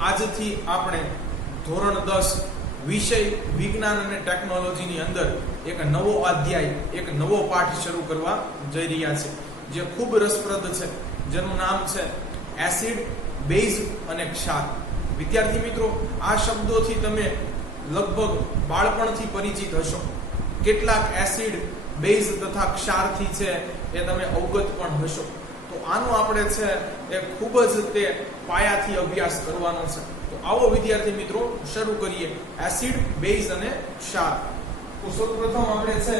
આજથી આપણે ધોરણ 10 વિષય વિજ્ઞાન અને ટેકનોલોજીની અંદર એક નવો અધ્યાય, એક નવો પાઠ શરૂ કરવા જઈ રહ્યા છે, જે ખૂબ રસપ્રદ છે, જેનું નામ છે એસિડ, બેઝ અને ક્ષાર. વિદ્યાર્થી મિત્રો, આ શબ્દોથી તમે લગભગ બાળપણથી પરિચિત હશો. કેટલાક એસિડ, બેઝ તથા ક્ષારથી છે એ તમે અવગત પણ હશો. તો આનો આપણે છે એ ખૂબ જ તે પાયાથી અભ્યાસ કરવાનો છે. તો આવો વિદ્યાર્થી મિત્રો શરૂ કરીએ એસિડ, બેઝ અને ક્ષાર. તો સૌપ્રથમ આપણે છે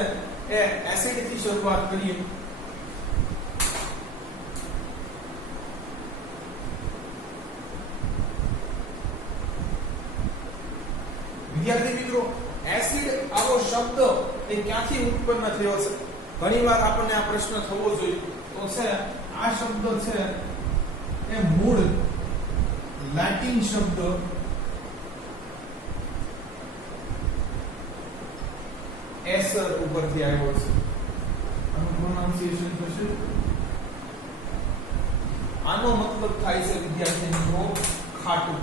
એ એસિડ થી શરૂઆત કરીએ. વિદ્યાર્થી મિત્રો, એસિડ આવો શબ્દ એ ક્યાંથી ઉત્પન્ન થયો છે? ઘણીવાર આપણને આ પ્રશ્ન થવો જોઈએ. તો છે આ શબ્દ છે એ મૂળ લેટિન શબ્દ એસર ઉપરથી આવ્યો છે. આનું પ્રોનાઉન્સિએશન થશે, આનો મતલબ થાય છે વિદ્યાર્થી મિત્રો ખાટું.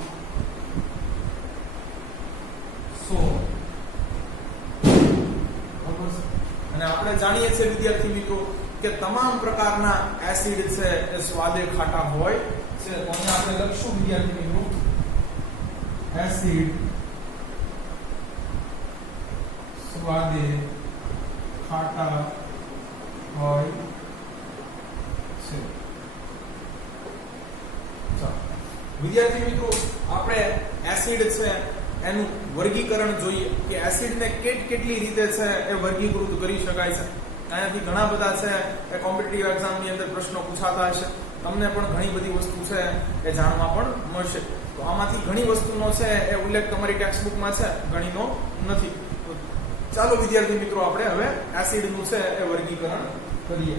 અને આપણે જાણીએ છીએ વિદ્યાર્થી મિત્રો કે તમામ પ્રકારના એસિડ છે એ સ્વાદે ખાટા હોય છે. તો અહીંયા આપણે લખશું વિદ્યાર્થી મિત્રો એસિડ સ્વાદે ખાટા હોય છે. વિદ્યાર્થી મિત્રો, આપણે એસિડ છે એનું વર્ગીકરણ જોઈએ કે એસિડને કેટલી રીતે છે એ વર્ગીકૃત કરી શકાય છે. આનાથી ઘણા બધા છે એ કોમ્પિટિટિવ એક્ઝામની અંદર પ્રશ્નો પૂછાતા હશે. તમને પણ ઘણી બધી વસ્તુ છે એ જાણવા પણ મળશે. તો આમાંથી ઘણી વસ્તુનો છે એ ઉલ્લેખ તમારી ટેક્સ્ટ બુકમાં છે, ઘણીનો નથી. તો ચાલો વિદ્યાર્થી મિત્રો આપણે હવે એસિડનું છે એ વર્ગીકરણ કરીએ.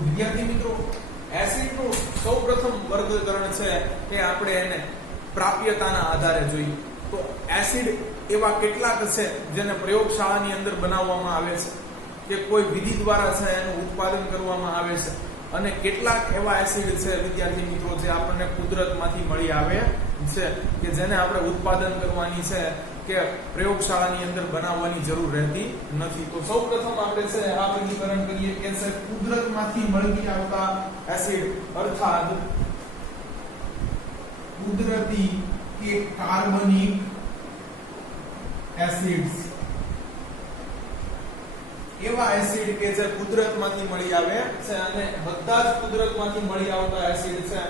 વિદ્યાર્થી મિત્રો, એસિડનું સૌપ્રથમ વર્ગીકરણ છે એ આપણે એને પ્રાપ્યતાના આધારે જોઈએ. તો એસિડ એવા કેટલાક છે જેને પ્રયોગશાળાની અંદર બનાવવામાં આવે છે કે કોઈ વિધિ દ્વારા છે એનું ઉત્પાદન કરવામાં આવે છે, અને કેટલાક એવા એસિડ છે વિદ્યાર્થી મિત્રો જે આપણને કુદરતમાંથી મળી આવે છે કે જેને આપણે ઉત્પાદન કરવાની છે કે પ્રયોગશાળાની અંદર બનાવવાની જરૂર રહેતી નથી. તો સૌપ્રથમ આપણે છે આ વર્ગીકરણ કરીએ કે છે કુદરતમાંથી મળી આવતા એસિડ, અર્થાત કુદરતી કે કાર્બનિક એસિડ્સ. એવા એસિડ કે જે કુદરતમાંથી મળી આવે છે, અને બધા જ કુદરતમાંથી મળી આવતા એસિડ છે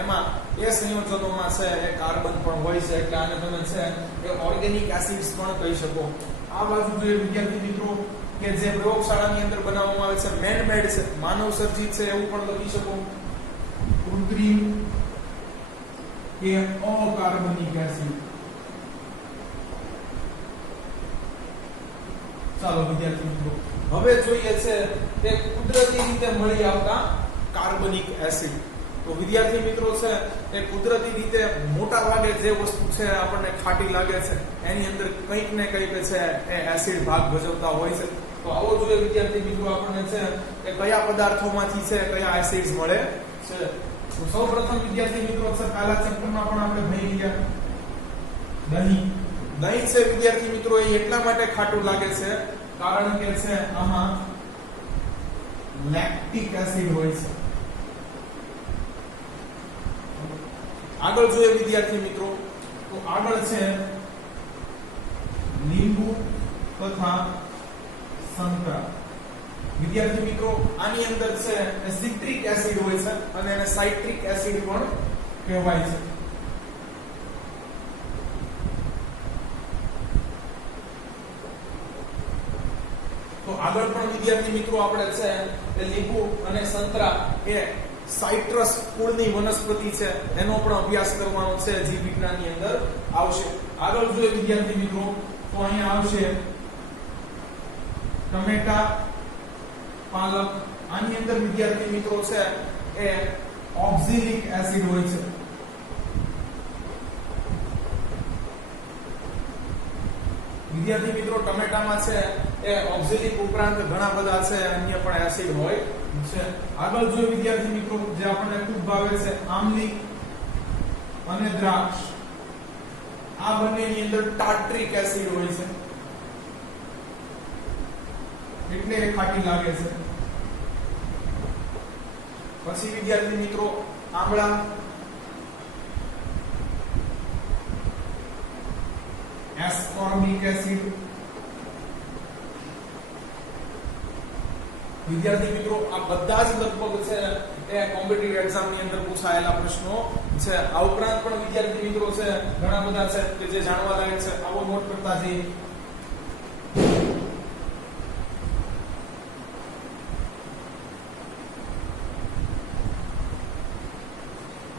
એમાં એ સંયોજનોમાં છે એ કાર્બન પણ હોય છે, એટલે આને તમે છે એ ઓર્ગેનિક એસિડ્સ પણ કહી શકો. આ બાજુ જોઈએ વિદ્યાર્થી મિત્રો કે જે પ્રયોગશાળાની અંદર બનાવવામાં આવે છે, મેન મેડ છે, માનવ સર્જિત છે, એવું પણ લખી શકો. કૃત્રિમ કે અકાર્બનિક એસિડ. ચાલો વિદ્યાર્થી મિત્રો હવે જોઈએ છે તે કુદરતી રીતે મળી આવતા કાર્બનિક એસિડ. તો વિદ્યાર્થી મિત્રો છે એ કુદરતી રીતે મોટા ભાગે જે વસ્તુ છે આપણને ખાટી લાગે છે એની અંદર કંઈક ને કંઈક છે એ એસિડ ભાગ ભજવતા હોય છે. તો આવો જોઈએ વિદ્યાર્થી મિત્રો આપણને છે એ કયા પદાર્થોમાંથી છે કયા એસિડ્સ મળે છે. તો સૌપ્રથમ વિદ્યાર્થી મિત્રો છે પહેલા ચેપ્ટરમાં પણ આપણે ભણી ગયા દહીં. દહીં છે વિદ્યાર્થી મિત્રો એ એટલા માટે ખાટું લાગે છે કારણ કે છે આમાં લેક્ટિક એસિડ હોય છે. આગળ જોઈએ વિદ્યાર્થી મિત્રો તો આગળ છે લીંબુ તથા સંતરા. વિદ્યાર્થી મિત્રો આની અંદર છે સિટ્રિક એસિડ હોય છે અને એને સાઇટ્રિક એસિડ પણ કહેવાય છે. તો આગળ પણ વિદ્યાર્થી મિત્રો આપણે છે એ લીંબુ અને સંતરા એ સાઇટ્રસ કુળની વનસ્પતિ છે, એનો પણ અભ્યાસ કરવાનો છે, જીવ વિજ્ઞાનની અંદર આવશે. આગળ જોઈએ વિદ્યાર્થી મિત્રો તો અહીંયા આવશે ટમેટા પાલક. આની અંદર વિદ્યાર્થી મિત્રો છે એ ઓક્ઝેલિક એસિડ હોય છે. વિદ્યાર્થી મિત્રો ટમેટામાં છે એ ઓક્ઝેલિક ઉપરાંત ઘણા બધા છે અન્ય પણ એસિડ હોય છે. આગળ જો વિદ્યાર્થી મિત્રો જે આપણને ખૂબ ભાવે છે આમલી અને દ્રાક્ષ, આ બંનેની અંદર ટાર્ટ્રિક એસિડ હોય છે એટલે એ ખાટી લાગે છે. પછી વિદ્યાર્થી મિત્રો આમળા, એસ્કોર્બિક એસિડ. વિદ્યાર્થી મિત્રો આ બધા જ લગભગ છે એ કોમ્પિટિટિવ એક્ઝામ ની અંદર પૂછાયેલા પ્રશ્નો છે. આ ઉપરાંત પણ વિદ્યાર્થી મિત્રો છે ઘણા બધા છે કે જે જાણવા લાયક છે, આવો નોટ કરતા જઈએ.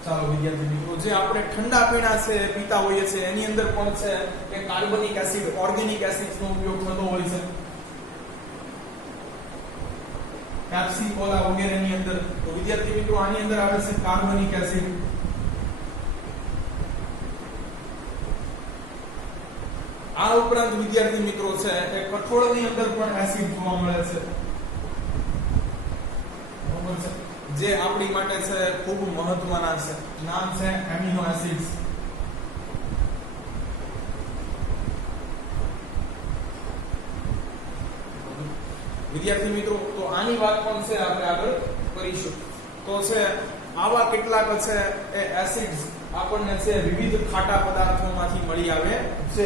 ચાલો વિદ્યાર્થી મિત્રો, જે આપણે ઠંડા પીણા છે પીતા હોઈએ છે એની અંદર પણ છે કે કાર્બનિક એસિડ, ઓર્ગેનિક એસિડ્સ નો ઉપયોગ થતો હોય છે. પેપ્સી, કોલા વગેરેની અંદર. તો વિદ્યાર્થી મિત્રો આની અંદર આવે છે કાર્બનિક એસિડ. આ ઉપરાંત વિદ્યાર્થી મિત્રો છે એ કઠોળની અંદર પણ એસિડ જોવા મળે છે. બરોબર છે, જે આપણી માટે છે ખૂબ મહત્વના છે. નામ છે એમિનો એસિડ્સ. વિદ્યાર્થી મિત્રો તો આની વાત પણ છે આપણે આગળ કરીશું. તો છે આવા કેટલાક છે એ એસિડ્સ આપણને છે વિવિધ ખાટા પદાર્થોમાંથી મળી આવે છે,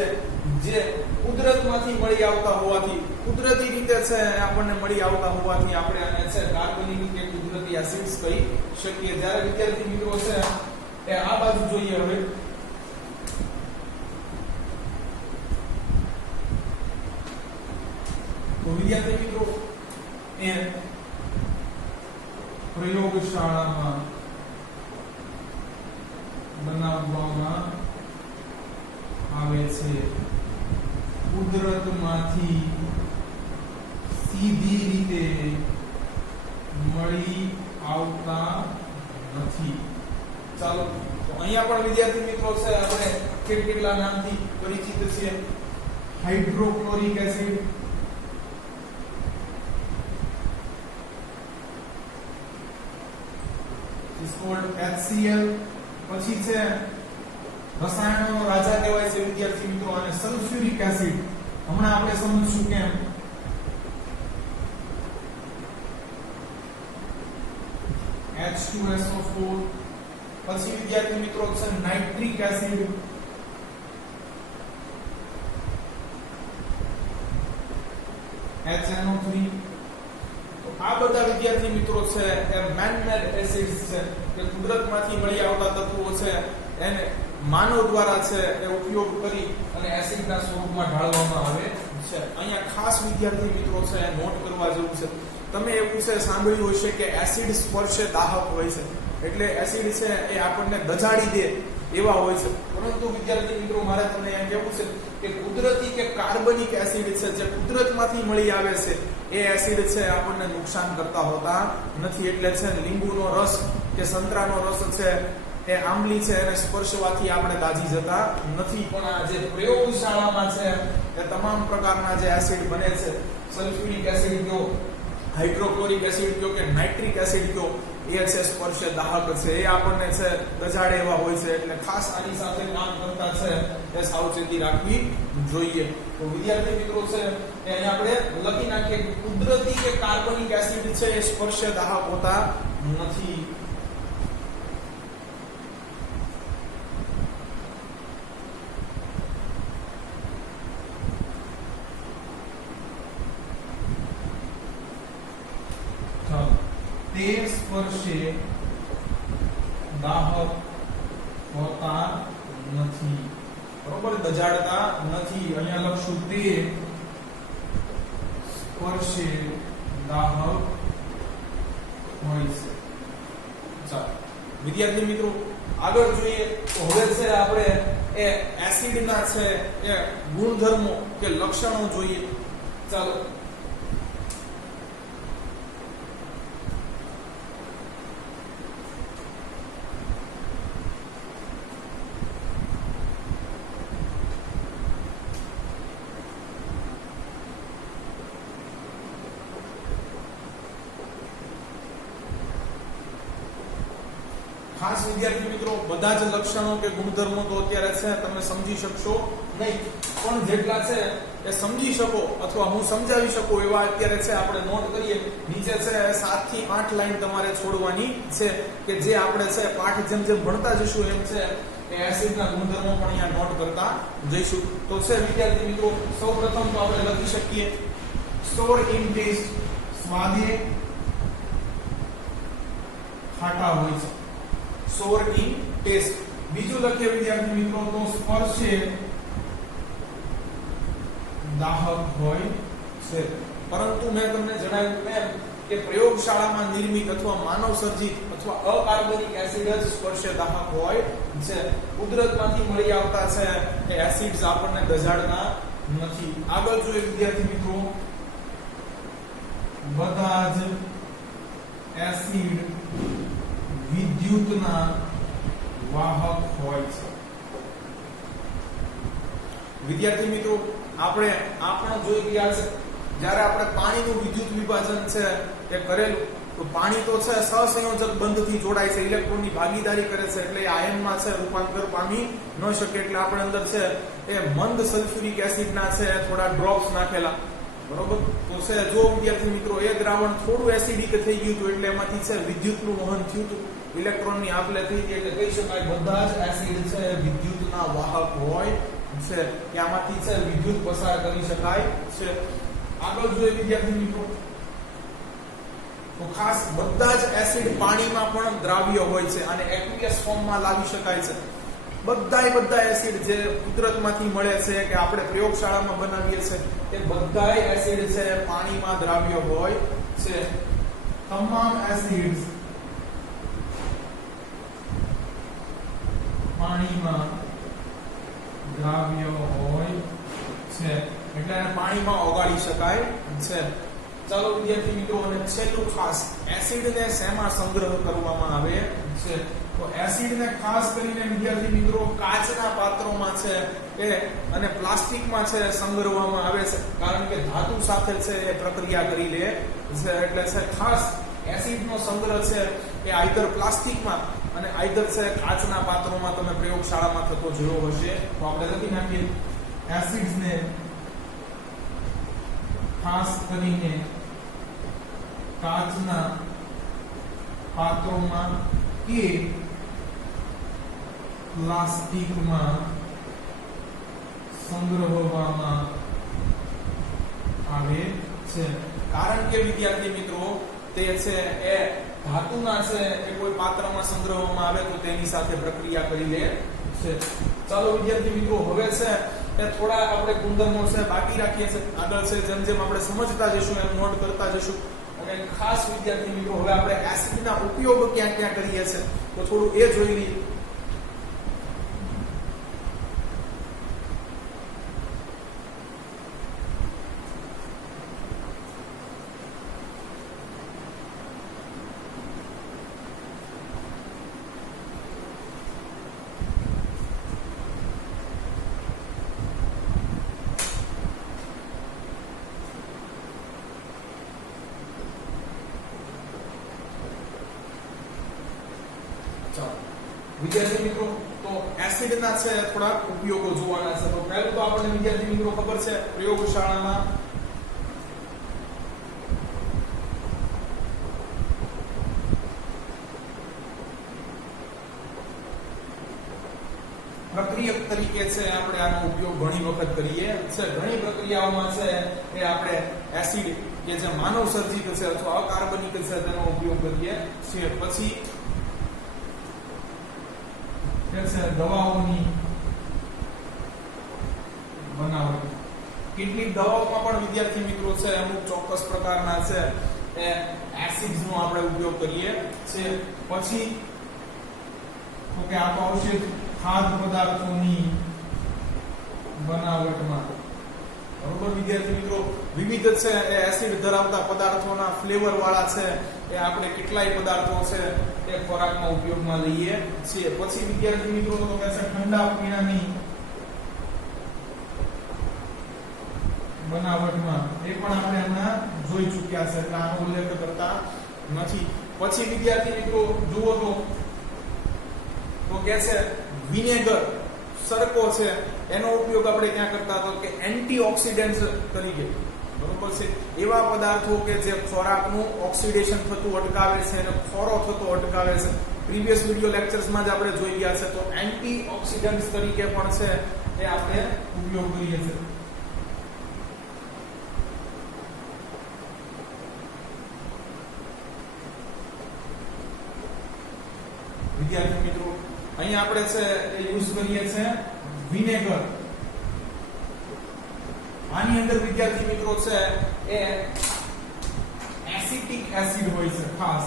જે કુદરતમાંથી મળી આવતા હોવાથી, કુદરતી રીતે છે આપણને મળી આવતા હોવાથી આપણે આને છે કાર્બનિક કે કુદરતી એસિડ્સ કહી શકીએ. જ્યારે વિદ્યાર્થી મિત્રો છે એ આ બાજુ જોઈએ હવે. તો વિદ્યાર્થી મિત્રો એ પ્રયોગશાળામાં બનાવવામાં આવે છે, કુદરતમાંથી સીધી રીતે મળી આવતા નથી. ચાલો તો અહીંયા પણ વિદ્યાર્થી મિત્રો છે આપણે કેટલા નામથી પરિચિત છીએ. Hydrochloric acid, is called HCl. પછી છે રસાયણોનો રાજા કહેવાય છે વિદ્યાર્થી મિત્રો, અને સલ્ફ્યુરિક એસિડ. હમણાં આપણે સમજીશું કેમ. H2SO4. પછી વિદ્યાર્થી મિત્રો છે નાઇટ્રિક એસિડ, HNO3. આ બધા વિદ્યાર્થી મિત્રો છે એ મેન-મેડ એસિડ્સ છે કે કુદરતમાંથી મળી આવતા તત્વો છે એને માનવ દ્વારા છે એ ઉપયોગ કરી અને એસિડના સ્વરૂપમાં ઢાળવામાં આવે છે. અહીંયા ખાસ વિદ્યાર્થી મિત્રો છે નોટ કરવા જેવું છે. તમે એવું છે સાંભળ્યું હશે કે એસિડ સ્પર્શે દાહક હોય છે, એટલે એસિડ છે એ આપણને દજાડી દે એવા હોય છે. પરંતુ વિદ્યાર્થી મિત્રો મારે તમને એમ કહેવું છે કે કુદરતી કે કાર્બનિક એસિડ છે જે કુદરતમાંથી મળી આવે છે એ એસિડ છે આપણને નુકસાન કરતા હોતા નથી. એટલે છે લીંબુનો રસ કે સંતરાનો રસ છે એ આંબલી છે એને સ્પર્શવાથી આપણે દાજી જતા નથી. પણ આ જે પ્રયોગશાળામાં છે એ તમામ પ્રકારના જે એસિડ બને છે, સલ્ફ્યુરિક એસિડ કયો, હાઇડ્રોક્લોરિક એસિડ કયો કે નાઇટ્રિક એસિડ કયો, એ છે સ્પર્શે દાહક છે, એ આપણને છે દજાડે એવા હોય છે. એટલે ખાસ આની સાથે કામ કરતા છે એ સાવચેતી રાખવી જોઈએ. તો વિદ્યાર્થી મિત્રો છે એ અહીંયા આપણે લખી નાખીએ કે કુદરતી કે કાર્બનિક એસિડ છે એ સ્પર્શે દાહક હોતા નથી. તે સ્પર્શે દાહક હોતા નથી. બરોબર, દજાડતા નથી. અહીંયા લખશું તે સ્પર્શે દાહક હોય છે. ચાલો વિદ્યાર્થી મિત્રો આગળ જોઈએ તો હવે છે આપણે એ એસિડના છે એ ગુણધર્મો કે લક્ષણો જોઈએ. ચાલો ખાસ વિદ્યાર્થી મિત્રો બધા જ લક્ષણો કે ગુણધર્મો તો અત્યારે છે તમે સમજી શકશો નહીં, પણ જેટલા છે એ સમજી શકો અથવા હું સમજાવી શકું એવા અત્યારે છે આપણે નોટ કરીએ. નીચે છે 7 થી 8 લાઈન તમારે છોડવાની છે કે જે આપણે છે પાઠ જેમ જેમ ભણતા જશું એમ છે એ એસિડના ગુણધર્મો પણ અહીંયા નોટ કરતા જઈશું. તો છે વિદ્યાર્થી મિત્રો સૌપ્રથમ તો આપણે લખી શકીએ સ્ટોર ઇન ટેસ્ટ, સ્વાદે ખાટા હોય છે, સોર ઇન ટેસ્ટ. બીજું લખીએ વિદ્યાર્થી મિત્રો તો સ્પર્શે દાહક હોય છે. પરંતુ મેં તમને જણાવ્યું એમ કે પ્રયોગશાળામાં નિર્મિત અથવા માનવ સર્જિત અથવા અકાર્બનિક એસિડ જ સ્પર્શે દાહક હોય છે. કુદરતમાંથી મળી આવતા છે એ એસિડ્સ આપણને દજાડતા નથી. આગળ જોઈએ વિદ્યાર્થી મિત્રો, બધા જ એસિડ વિદ્યુતના વાહક હોય છે. વિદ્યાર્થી મિત્રો આપણે આ પણ જોઈ ગયા છે જ્યારે આપણે પાણીનું વિદ્યુત વિભાજન છે એ કરેલું તો પાણી તો છે સહસંયોજક બંધથી જોડાય છે, ઇલેક્ટ્રોનની ભાગીદારી કરે છે એટલે આયનમાં છે રૂપાંતર પામી ન શકે. એટલે આપણે અંદર છે એ મંદ સલ્ફ્યુરિક એસિડના છે થોડા ડ્રોપ્સ નાખેલા, બરોબર. તો છે જો વિદ્યાર્થી મિત્રો એ દ્રાવણ થોડું એસિડિક થઈ ગયું હતું એટલે એમાંથી છે વિદ્યુતનું વહન થયું હતું, ઇલેક્ટ્રોનની આપલે થઈ ગઈ. એટલે કહી શકાય બધા જ એસિડ છે વિદ્યુતના વાહક હોય છે, કે આમાંથી છે વિદ્યુત પસાર કરી શકાય છે. આગળ જોઈએ વિદ્યાર્થી મિત્રો તો ખાસ બધા જ એસિડ પાણીમાં પણ દ્રાવ્ય હોય છે અને એક્વિયસ ફોર્મમાં લાવી શકાય છે. બધા એસિડ જે કુદરતમાંથી મળે છે કે આપણે પ્રયોગશાળામાં બનાવીએ છીએ એ બધા એસિડ છે પાણીમાં દ્રાવ્ય હોય છે. તમામ એસિડ્સ પાણીમાં દ્રાવ્ય હોય છે એટલે એને પાણીમાં ઓગાળી શકાય છે. ચાલો વિદ્યાર્થી મિત્રો, અને છેલ્લું ખાસ એસિડને શેમાં સંગ્રહ કરવામાં આવે છે? તો એસિડને ખાસ કરીને વિદ્યાર્થી મિત્રો કાચના પાત્રોમાં છે એ અને પ્લાસ્ટિકમાં છે સંગ્રહવામાં આવે છે, કારણ કે ધાતુ સાથે છે એ પ્રક્રિયા કરી લે છે. એટલે છે ખાસ એસિડનો સંગ્રહ છે એ આઈધર પ્લાસ્ટિકમાં અને આઈધર છે કાચના પાત્રોમાં તમે પ્રયોગશાળામાં થતો જોયો હશે. તો આપણે લખી નાખીએ એસિડ્સને ખાસ કરીને કાચના પાત્રોમાં કે પ્લાસ્ટિકમાં સંગ્રહવામાં આવે છે. કારણ કે વિદ્યાર્થી મિત્રો તે છે એ ધાતુના છે એ કોઈ પાત્રમાં સંગ્રહવામાં આવે તો તેની સાથે પ્રક્રિયા કરી લે છે. ચાલો વિદ્યાર્થી મિત્રો, હવે છે એ થોડા આપણે ગુણધર્મો છે બાકી રાખીએ છીએ. આગળ છે જેમ જેમ આપણે સમજતા જશું એમ નોટ કરતા જશું. અને ખાસ વિદ્યાર્થી મિત્રો હવે આપણે એસિડના ઉપયોગ ક્યાં ક્યાં કરીએ છીએ તો થોડું એ જોઈ લઈએ. વિદ્યાર્થી મિત્રો તો એસિડના છે થોડા ઉપયોગો જોવાના છે. તો પહેલું તો આપણને વિદ્યાર્થી મિત્રો ખબર છે પ્રયોગશાળામાં પ્રક્રિયક તરીકે છે આપણે આનો ઉપયોગ ઘણી વખત કરીએ છે. ઘણી પ્રક્રિયાઓમાં છે એ આપણે એસિડ કે જે માનવ સર્જિત છે અથવા અકાર્બનિક છે તેનો ઉપયોગ કરીએ છીએ. પછી દવાઓની બનાવટ, કેટલીક દવાઓમાં પણ વિદ્યાર્થી મિત્રો છે અમુક ચોક્કસ પ્રકારના છે એ એસિડ્સ નો આપણે ઉપયોગ કરીએ છીએ. પછી ઓકે આ આવશે ખાદ્ય પદાર્થોની બનાવટમાં, બરોબર વિદ્યાર્થી મિત્રો. વિવિધ છે એ એસિડ ધરાવતા પદાર્થોના ફ્લેવર વાળા છે એ આપણે કેટલાય પદાર્થો છે એ ખોરાકમાં ઉપયોગમાં લઈએ છીએ. પછી વિદ્યાર્થી મિત્રો તો કહે છે ઠંડા પીણાની બનાવટમાં, એ પણ આપણે હમણાં જોઈ ચૂક્યા છે એટલે આનો ઉલ્લેખ કરતા નથી. પછી વિદ્યાર્થી મિત્રો જુઓ તો તો કે છે વિનેગર સરકો છે એનો ઉપયોગ આપણે ક્યાં કરતા હતા કે એન્ટીઓક્સિડન્ટ તરીકે, બરોબર છે. એવા પદાર્થો કે જે ખોરાકનું ઓક્સિડેશન થતું અટકાવે છે અને ખોરો થતો અટકાવે છે. પ્રીવિયસ વિડિયો લેક્ચર્સમાં જ આપણે જોઈ ગયા છે. તો એન્ટીઓક્સિડન્ટ્સ તરીકે પણ છે એ આપણે ઉપયોગ કરીએ છીએ. વિદ્યાર્થી મિત્રો અહીં આપણે છે એ યુઝ કરીએ છીએ વિનેગર. આની અંદર વિદ્યાર્થી મિત્રો છે એ એસિટિક એસિડ હોય છે ખાસ.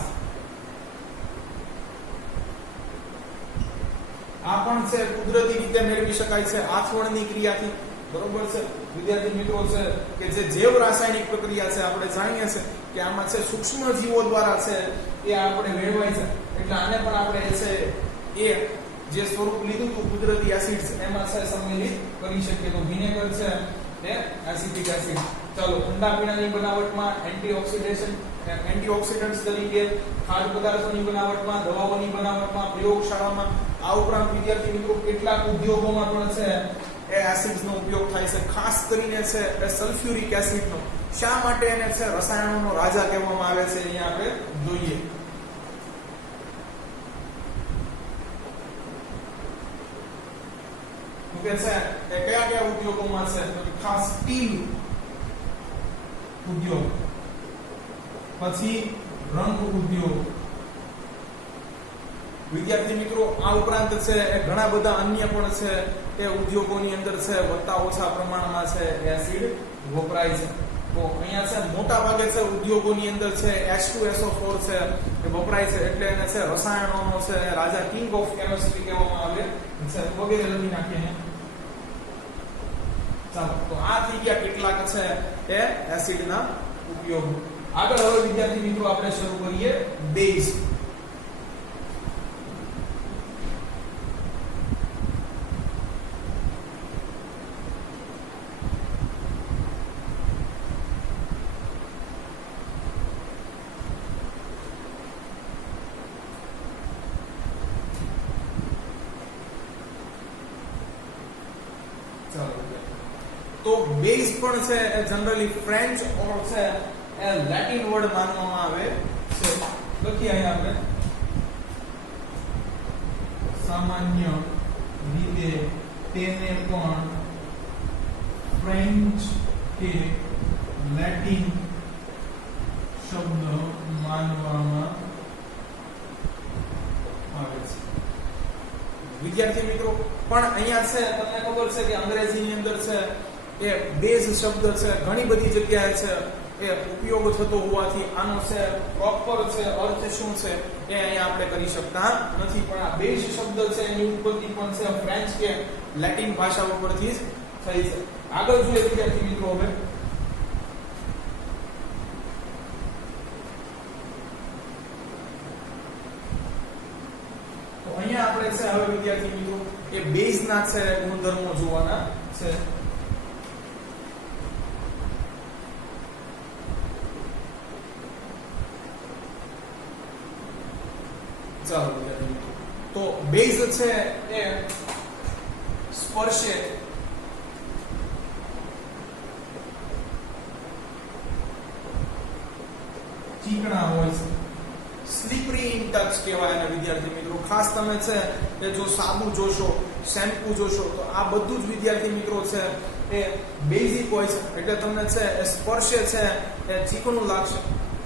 આ પણ છે કુદરતી રીતે મેળવી શકાય છે આથવણની ક્રિયાથી, બરોબર છે. વિદ્યાર્થી મિત્રો છે કે જે જૈવ રાસાયણિક પ્રક્રિયા છે આપણે જાણીએ છીએ કે આમાં છે સૂક્ષ્મ જીવો દ્વારા છે એ આપણે મેળવાય છે. એટલે આને પણ આપણે છે એ જે સ્વરૂપ લીધું હતું કુદરતી એસિડ્સ એમાં છે સંમેલિત કરી શકીએ. તો વિનેગર છે એ એસિટિક એસિડ. ચાલો, ઠંડા પીણાની બનાવટમાં એન્ટીઓક્સિડન્ટ્સ તરીકે, ખાદ્ય પદાર્થોની બનાવટમાં, દવાઓની બનાવટમાં, પ્રયોગશાળામાં, આ ઉપરાંત વિદ્યાર્થી મિત્રો કેટલાક ઉદ્યોગોમાં પણ છે એ એસિડ્સનો ઉપયોગ થાય છે. ખાસ કરીને છે એ સલ્ફ્યુરિક એસિડનો. શા માટે એને છે રસાયણોનો રાજા કહેવામાં આવે છે અહીંયા આપણે જોઈએ. કે છે એ કયા કયા ઉદ્યોગોમાં છે તો ખાસ સ્ટીલ ઉદ્યોગ, પછી રંગ ઉદ્યોગ. વિદ્યાર્થી મિત્રો આ ઉપરાંત છે એ ઘણા બધા અન્ય પણ છે એ ઉદ્યોગોની અંદર છે વધતા ઓછા પ્રમાણમાં છે એસિડ વપરાય છે. તો અહીંયા છે મોટા ભાગે છે ઉદ્યોગોની અંદર છે H2SO4 છે એ વપરાય છે. એટલે એને છે રસાયણોનો છે રાજા, કિંગ ઓફ કેમિસ્ટ્રી કહેવામાં આવે છે વગેરે લખી નાખીએ. ચાલો, તો આ થઈ ગયા કેટલાક છે એ એસિડના ઉપયોગ. આગળ હવે વિદ્યાર્થી મિત્રો આપણે શરૂ કરીએ બેઝ. તો બેઝ પણ છે એ જનરલી ફ્રેન્ચ ઓર છે એ લેટિન વર્ડ માનવામાં આવે છે. લખીએ અહીં આપણે સામાન્ય રીતે તેને પણ ફ્રેન્ચ કે લેટિન શબ્દ માનવામાં આવે છે. વિદ્યાર્થી મિત્રો પણ અહીંયા છે તમને ખબર છે કે અંગ્રેજીની અંદર છે એ બેઝ શબ્દ છે ઘણી બધી જગ્યાએ છે એ ઉપયોગ થતો હોવાથી આનો છે પ્રોપર છે અર્થ શું છે એ અહીંયા આપણે કરી શકતા નથી. પણ આ બેઝ શબ્દ છે એની ઉત્પત્તિ પણ છે ફ્રેન્ચ કે લેટિન ભાષા ઉપરથી જ થઈ છે. આગળ જોઈએ વિદ્યાર્થી મિત્રો હવે તો અહીંયા આપણે છે હવે વિદ્યાર્થી મિત્રો એ બેઝ ના છે ગુણધર્મો જોવાના છે. ચાલો વિદ્યાર્થી મિત્રો, તો બેઝ છે એ સ્પર્શે ચીકણા હોય છે. સ્લીપરી ઇન ટચ કહેવાય એને વિદ્યાર્થી મિત્રો. ખાસ તમે છે એ જો સાબુ જોશો, શેમ્પુ જોશો તો આ બધું જ વિદ્યાર્થી મિત્રો છે એ બેઝિક હોય છે. એટલે તમને છે એ સ્પર્શે છે એ ચીકણું લાગશે,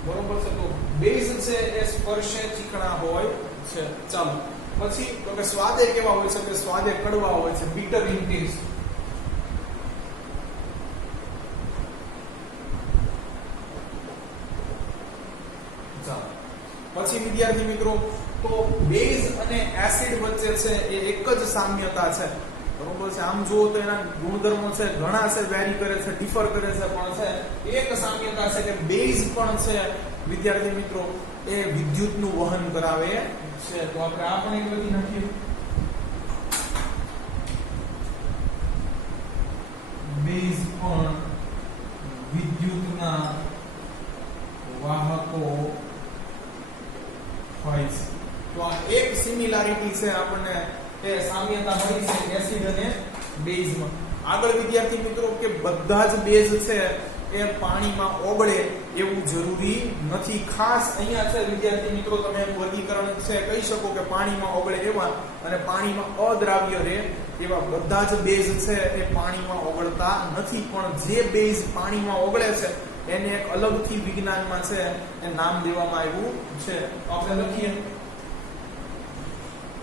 બરોબર છે. તો બેઝ છે એ સ્પર્શે ચીકણા હોય છે. ચાલો, પછી તો કે સ્વાદે કેવા હોય છે કે સ્વાદે કડવા હોય છે, બીટર ઇન ટેસ્ટ. ચાલો, પછી વિદ્યાર્થી મિત્રો તો બેઝ અને એસિડ વચ્ચે છે એ એક જ સામ્યતા છે, બરોબર છે. આમ જુઓ તો એના ગુણધર્મો છે ઘણા છે વેરી કરે છે, ડિફર કરે છે, પણ છે એક સામ્યતા છે કે બેઝ પણ છે વિદ્યાર્થી મિત્રો એ વિદ્યુતનું વહન કરાવે છે. તો આપણે આ પણ એક લખી નાખીએ. બેઝ પણ વિદ્યુતના વાહકો હોય છે. તો આ એક સિમિલારિટી છે આપણને એ સામ્યતા મળી છે એસિડ અને બેઝમાં. આગળ વિદ્યાર્થી મિત્રો કે બધા જ બેઝ છે એ પાણીમાં ઓગળે એવું જરૂરી નથી. ખાસ અહીંયા છે વિદ્યાર્થી મિત્રો તમે વર્ગીકરણ છે કહી શકો કે પાણીમાં ઓગળે એવા અને પાણીમાં અદ્રાવ્ય રહે એવા બધા જ બેઝ છે એ પાણીમાં ઓગળતા નથી. પણ જે બેઝ પાણીમાં ઓગળે છે એને એક અલગથી વિજ્ઞાનમાં છે એ નામ દેવામાં આવ્યું છે. આપણે લખીએ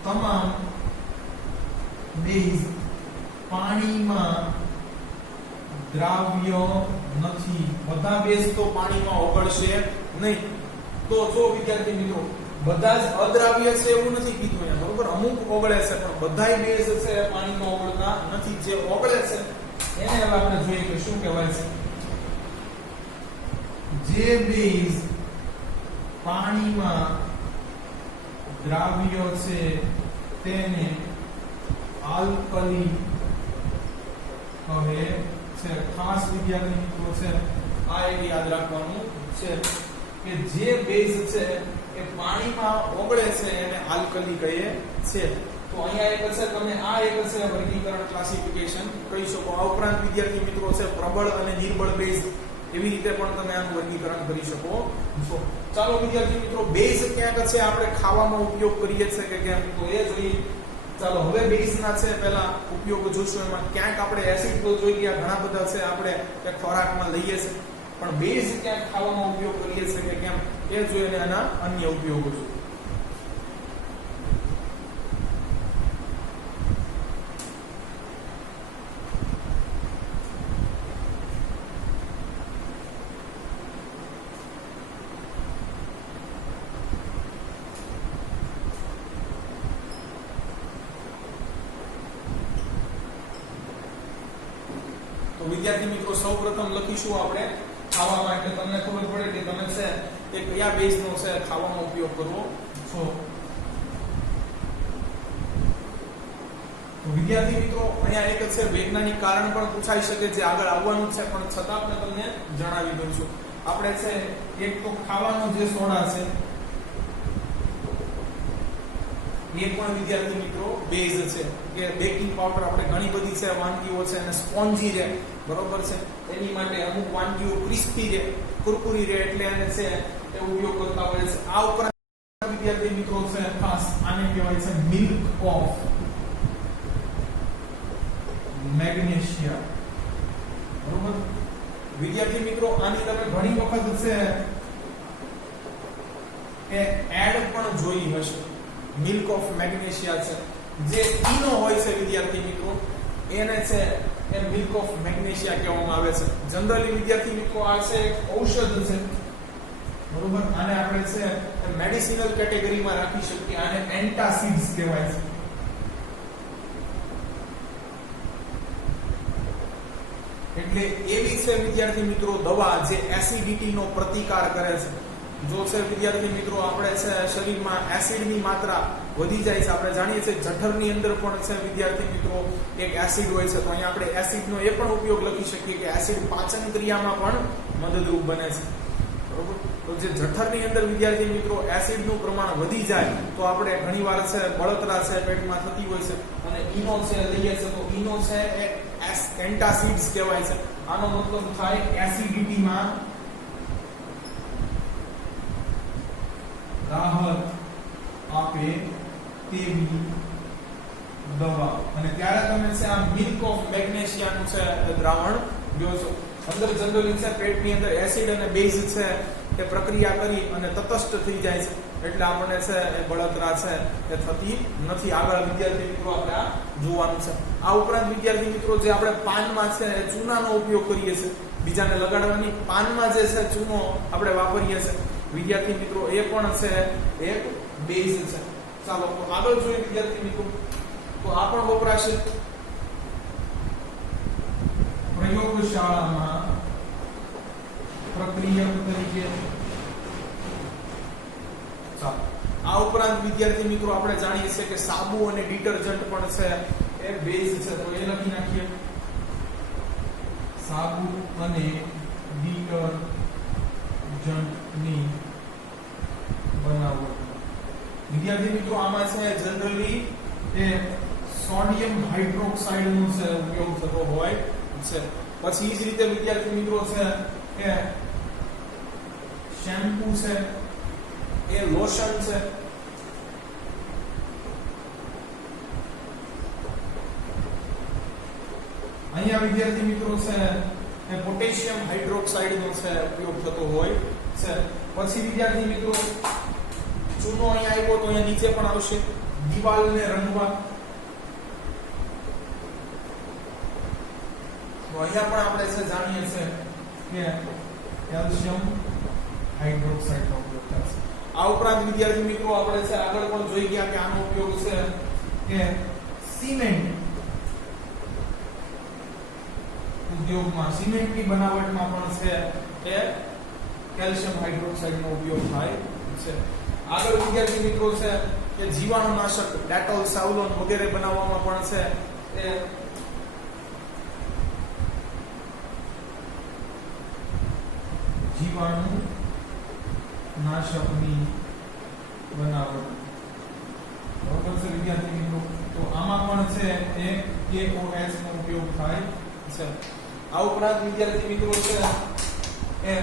તમામ બેઝ પાણીમાં દ્રાવ્ય નથી. બધા બેઝ તો પાણીમાં ઓગળશે નહીં. તો જો વિદ્યાર્થી મિત્રો બધા જ અદ્રાવ્ય છે એવું નથી કીધું અહીંયા, બરોબર? અમુક ઓગળે છે પણ બધાય બેઝ છે પાણીમાં ઓગળતા નથી. જે ઓગળે છે એને હવે આપણે જોઈએ કે શું કહેવાય છે. જે બેઝ પાણીમાં દ્રાવ્ય છે તેને આલ્કલી કહે છે. ખાસ વિદ્યાર્થી મિત્રો છે આ એક યાદ રાખવાનું છે કે જે બેઝ છે એ પાણીમાં ઓગળે છે એને આલ્કલી કહે છે. તો અહીંયા એક છે તમે આ એક છે વર્ગીકરણ ક્લાસિફિકેશન કહી શકો. આ ઉપરાંત વિદ્યાર્થી મિત્રો છે પ્રબળ અને નિર્બળ બેઝ એવી રીતે પણ તમે આનું વર્ગીકરણ કરી શકો છો. ચાલો વિદ્યાર્થી મિત્રો બેઝ ક્યાંક છે આપણે ખાવામાં ઉપયોગ કરીએ છીએ કે કેમ તો એ જોઈએ. ચાલો હવે બેઝના છે પહેલા ઉપયોગ જોશું. એમાં ક્યાંક આપણે એસિડ તો જોઈ ગયા, ઘણા બધા છે આપણે કે ખોરાકમાં લઈએ છીએ, પણ બેઝ ક્યાંક ખાવામાં ઉપયોગ કરીએ છીએ કે કેમ એ જોઈને એના અન્ય ઉપયોગો છે. વિદ્યાર્થી મિત્રો સૌપ્રથમ લખીશું આપણે ખાવામાં, એટલે તમને ખબર પડે કે તમે છે એ કયા બેઝનો છે ખાવામાં ઉપયોગ કરવો છો. તો વિદ્યાર્થી મિત્રો અહીંયા એક છે વૈજ્ઞાનિક કારણ પણ પૂછાઈ શકે છે, આગળ આવવાનું છે, પણ છતાં પણ તમને જણાવી દઉં છું. આપણે છે એક તો ખાવાનો જે સોડા છે એ પણ વિદ્યાર્થી મિત્રો બેઝ છે કે બેકિંગ પાવડર આપણે ઘણી બધી છે વાનગીઓ છે અને સ્પોન્જી રહે, બરોબર છે, એની માટે અમુક વાનગીઓ ક્રિસ્પી રહે, કુરકુરી રહે એટલે એને છે એ ઉપયોગ કરતા હોય છે. આ ઉપરાંત વિદ્યાર્થી મિત્રો છે ખાસ આને કહેવાય છે મિલ્ક ઓફ મેગ્નેશિયા, બરોબર વિદ્યાર્થી મિત્રો. આની તમે ઘણી વખત છે એ એડ પણ જોઈ હશે. મિલ્ક ઓફ મેગ્નેશિયા છે જે ઈનો હોય છે વિદ્યાર્થી મિત્રો, એને છે એ મિલ્ક ઓફ મેગ્નેશિયા કહેવામાં આવે છે. જનરલી વિદ્યાર્થી મિત્રો આ છે એક ઔષધ છે, બરોબર. આને આપણે છે મેડિસિનલ કેટેગરીમાં રાખી શકીએ. આને એન્ટાસિડ્સ કહેવાય છે. એટલે એવી છે વિદ્યાર્થી મિત્રો દવા જે એસિડિટીનો પ્રતિકાર કરે છે. જો છે વિદ્યાર્થી મિત્રો આપણે છે શરીરમાં એસિડની માત્રા વધી જાય છે, આપણે જાણીએ છીએ જઠરની અંદર પણ છે વિદ્યાર્થી મિત્રો એક એસિડ હોય છે, તો અહીંયા આપણે એસિડનો એ પણ ઉપયોગ લખી શકીએ કે એસિડ પાચન ક્રિયામાં પણ મદદરૂપ બને છે, બરોબર. તો જે જઠરની અંદર વિદ્યાર્થી મિત્રો એસિડનું પ્રમાણ વધી જાય તો આપણે ઘણીવાર છે બળતરા છે પેટમાં થતી હોય છે અને ઈનો છે લઈએ છે તો ઈનો છે એ એન્ટાસિડ્સ કહેવાય છે. આનો મતલબ થાય એસિડિટીમાં રાહત આપે તેવી દવા. અને ત્યારે તમે છે આ મિલ્ક ઓફ મેગ્નેશિયાનું છે દ્રાવણ જોશો. અંદર જનરલી છે પેટની અંદર એસિડ અને બેઝ છે એ પ્રક્રિયા કરી અને તટસ્થ થઈ જાય છે એટલે આપણને છે એ બળતરા છે એ થતી નથી. આગળ વિદ્યાર્થી મિત્રો આપણે આ જોવાનું છે. આ ઉપરાંત વિદ્યાર્થી મિત્રો જે આપણે પાનમાં છે ચૂનાનો ઉપયોગ કરીએ છીએ, બીજાને લગાડવાની, પાનમાં જે છે ચૂનો આપણે વાપરીએ છીએ વિદ્યાર્થી મિત્રો, એ પણ છે એક બેઝ છે. ચાલો તો આગળ જોઈએ વિદ્યાર્થી મિત્રો. તો આ પણ વપરાશે પ્રયોગશાળામાં પ્રક્રિયક તરીકે. ચાલો આ ઉપરાંત વિદ્યાર્થી મિત્રો આપણે જાણીએ છીએ કે સાબુ અને ડિટર્જન્ટ પણ છે એ બેઝ છે, તો એ લખી નાખીએ. સાબુ અને ડિટર્જન્ટની બનાવટ વિદ્યાર્થી મિત્રો આમાં છે જનરલી એ સોડિયમ હાઇડ્રોક્સાઇડ નો છે ઉપયોગ થતો હોય છે. પછી એ જ રીતે વિદ્યાર્થી મિત્રો છે કે શેમ્પૂ છે, એ લોશન છે, અહીંયા વિદ્યાર્થી મિત્રો છે એ પોટેશિયમ હાઇડ્રોક્સાઇડ નો છે ઉપયોગ થતો હોય છે. પછી વિદ્યાર્થી મિત્રો ચૂનો અહીંયા આવ્યો તો અહીંયા નીચે પણ આવશે દિવાલને રંગવા. તો અહીંયા પણ આપણે છે જાણીએ છે કે કેલ્શિયમ હાઇડ્રોક્સાઇડ નો ઉપયોગ થાય છે. આ ઉપરાંત વિદ્યાર્થી મિત્રો આપણે છે આગળ પણ જોઈ ગયા કે આનો ઉપયોગ છે કે સિમેન્ટ ઉદ્યોગમાં, સિમેન્ટની બનાવટમાં પણ છે કે કેલ્શિયમ હાઇડ્રોક્સાઇડ નો ઉપયોગ થાય છે. આગળ વિદ્યાર્થી મિત્રો છે કે જીવાણુનાશક ડેટોલ, સાવલોન વગેરે બનાવવામાં પણ છે એ જીવાણુનાશકની બનાવટ, બરોબર છે વિદ્યાર્થી મિત્રો. તો આમાં પણ છે એ KOH નો ઉપયોગ થાય છે. આ ઉપરાંત વિદ્યાર્થી મિત્રો છે એ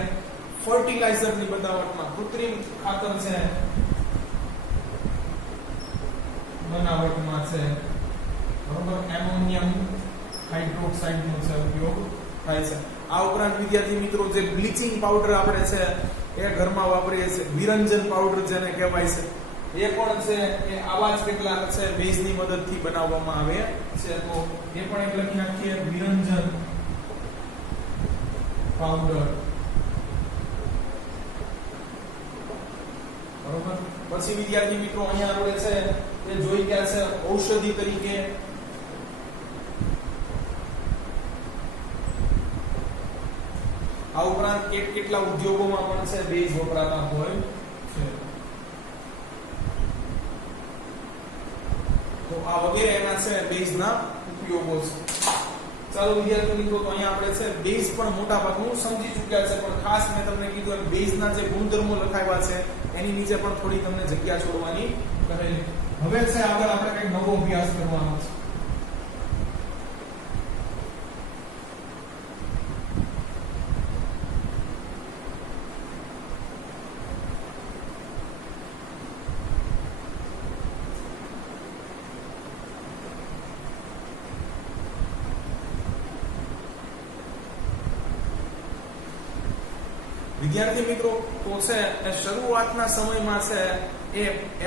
ફર્ટિલાઇઝરની બનાવટમાં, કૃત્રિમ ખાતર છે બનાવટમાં છે, બરોબર, એમોનિયમ હાઇડ્રોક્સાઇડ નો છે ઉપયોગ થાય છે. આ ઉપરાંત વિદ્યાર્થી મિત્રો જે બ્લીચિંગ પાવડર આપણે છે એ ઘરમાં વાપરીએ છીએ, વિરંજન પાવડર જેને કહેવાય છે, એ પણ છે એ આવા જ કેટલાક છે બેઝની મદદથી બનાવવામાં આવે છે. તો એ પણ એક લખી નાખીએ, વિરંજન પાવડર, બરોબર. પછી વિદ્યાર્થી મિત્રો અહીંયા આપણે છે એ જોઈ ગયા છે ઔષધિ તરીકે આ ઉપરાંત કેટલા ઉદ્યોગોમાં પણ છે બેઝ વપરાતા હોય છે. તો આ વગેરે એના છે બેઝના ઉપયોગો છે. ચાલો વિદ્યાર્થી મિત્રો, તો અહીંયા આપણે છે બેઝ પણ મોટા ભાગનું સમજી ચૂક્યા છે, પણ ખાસ મેં તમને કીધું એમ બેઝના જે ગુણધર્મો લખાવ્યા છે એની નીચે પણ થોડી તમને જગ્યા છોડવાની કહેલી. હવે છે આગળ આપણે કંઈક નવો અભ્યાસ કરવાનો છે. વિદ્યાર્થી મિત્રો, તો છે એ શરૂઆતના સમયમાં છે એ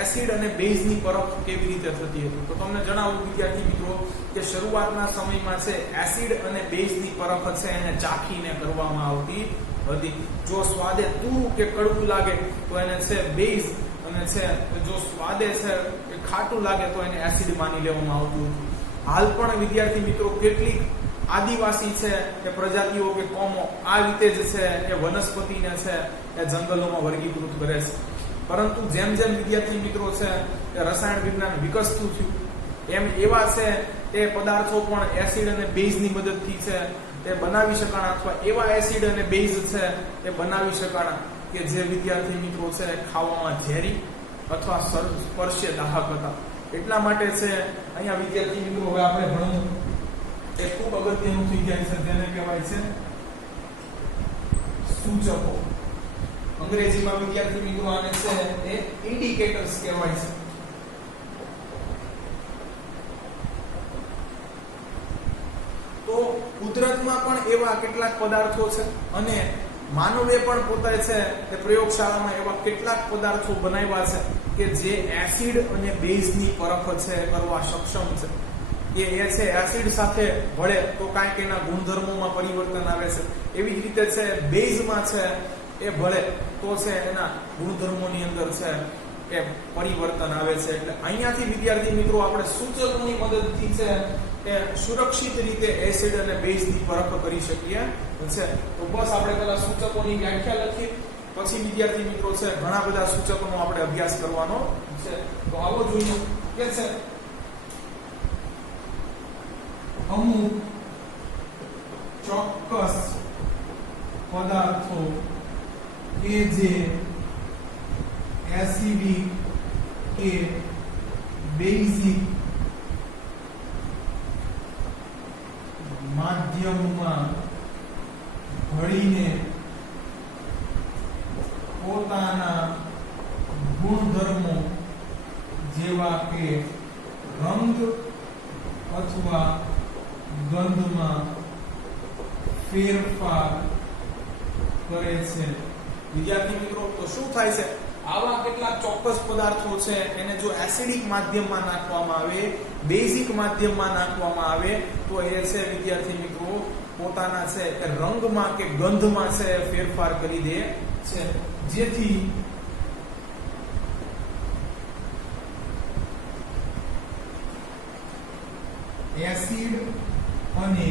એસિડ અને બેઝની પરખ કેવી રીતે થતી હતી. તો તમને જણાવું વિદ્યાર્થી મિત્રો કે શરૂઆતના સમયમાં છે એસિડ અને બેઝની પરખ છે એને ચાખીને કરવામાં આવતી હતી. જો સ્વાદે તુરું કે કડવું લાગે તો એને છે બેઝ, અને છે જો સ્વાદે છે કે ખાટું લાગે તો એને એસિડ માની લેવામાં આવતું હતું. હાલ પણ વિદ્યાર્થી મિત્રો કેટલીક આદિવાસી છે કે પ્રજાતિઓ કે કોમો આ રીતે જ છે એ વનસ્પતિને છે એ જંગલોમાં વર્ગીકૃત કરે છે. પરંતુ જેમ જેમ વિદ્યાર્થી મિત્રો છે એ રસાયણ વિજ્ઞાન વિકસતું થયું એમ એવા છે એ પદાર્થો પણ એસિડ અને બેઝની મદદથી છે એ બનાવી શકાણા, અથવા એવા એસિડ અને બેઝ છે એ બનાવી શકાણા કે જે વિદ્યાર્થી મિત્રો છે ખાવામાં ઝેરી અથવા સ્પર્શે દાહક હતા. એટલા માટે છે અહીંયા વિદ્યાર્થી મિત્રો હવે આપણે ભણવું એ ખૂબ અગત્યનું થઈ જાય છે, તેને કહેવાય છે સૂચકો. અંગ્રેજીમાં વિદ્યાર્થી મિત્રો આને છે એ ઇન્ડિકેટર્સ કહેવાય છે. તો કુદરતમાં પણ એવા કેટલાક પદાર્થો છે અને માનવે પણ પોતે છે એ પ્રયોગશાળામાં એવા કેટલાક પદાર્થો બનાવ્યા છે કે જે એસિડ અને બેઝની પરખ છે કરવા સક્ષમ છે. કે એ છે એસિડ સાથે ભળે તો કાંઈક એના ગુણધર્મોમાં પરિવર્તન આવે છે, એવી જ રીતે છે બેઝમાં છે એ ભળે તો છે એના ગુણધર્મોની અંદર છે એ પરિવર્તન આવે છે. એટલે અહીંયાથી વિદ્યાર્થી મિત્રો આપણે સૂચકોની મદદથી છે એ સુરક્ષિત રીતે એસિડ અને બેઝની પરખ કરી શકીએ છે. તો બસ આપણે પહેલા સૂચકોની વ્યાખ્યા લખીએ, પછી વિદ્યાર્થી મિત્રો છે ઘણા બધા સૂચકોનો આપણે અભ્યાસ કરવાનો છે. તો આવો જોઈએ કે છે અમુક ચોક્કસ પદાર્થો કે જે એસિડિક કે બેઝિક માધ્યમમાં ભળીને પોતાના ગુણધર્મો જેવા કે રંગ અથવા ગંધમાં ફેરફાર કરે છે. વિદ્યાર્થી મિત્રો, તો શું થાય છે? આવા કેટલાક ચોક્કસ પદાર્થો છે એને જો એસિડિક માધ્યમમાં નાખવામાં આવે, બેઝિક માધ્યમમાં નાખવામાં આવે તો એ છે વિદ્યાર્થી મિત્રો પોતાના છે એ રંગમાં કે ગંધમાં છે ફેરફાર કરી દે છે, જેથી એસિડ અને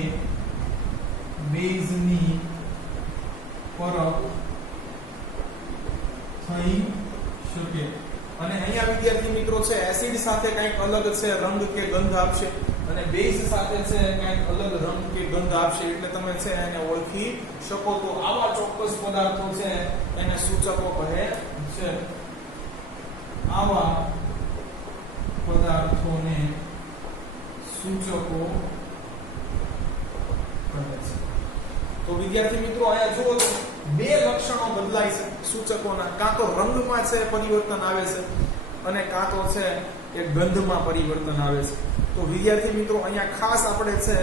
બેઝની પરખ થઈ શકે. અને અહીંયા વિદ્યાર્થી મિત્રો છે એસિડ સાથે કંઈક અલગ છે રંગ કે ગંધ આપશે અને બેઝ સાથે છે કંઈક અલગ રંગ કે ગંધ આપશે, એટલે તમે છે એને ઓળખી શકો. તો આવા ચોક્કસ પદાર્થો છે એને સૂચકો કહે છે. આવા પદાર્થોને સૂચકો કહે છે. તો વિદ્યાર્થી મિત્રો અહીંયા જુઓ તો બે લક્ષણો બદલાય છે સૂચકોના, કાં તો રંગમાં છે પરિવર્તન આવે છે અને કાં તો છે એ ગંધમાં પરિવર્તન આવે છે. તો વિદ્યાર્થી મિત્રો અહીંયા ખાસ આપણે છે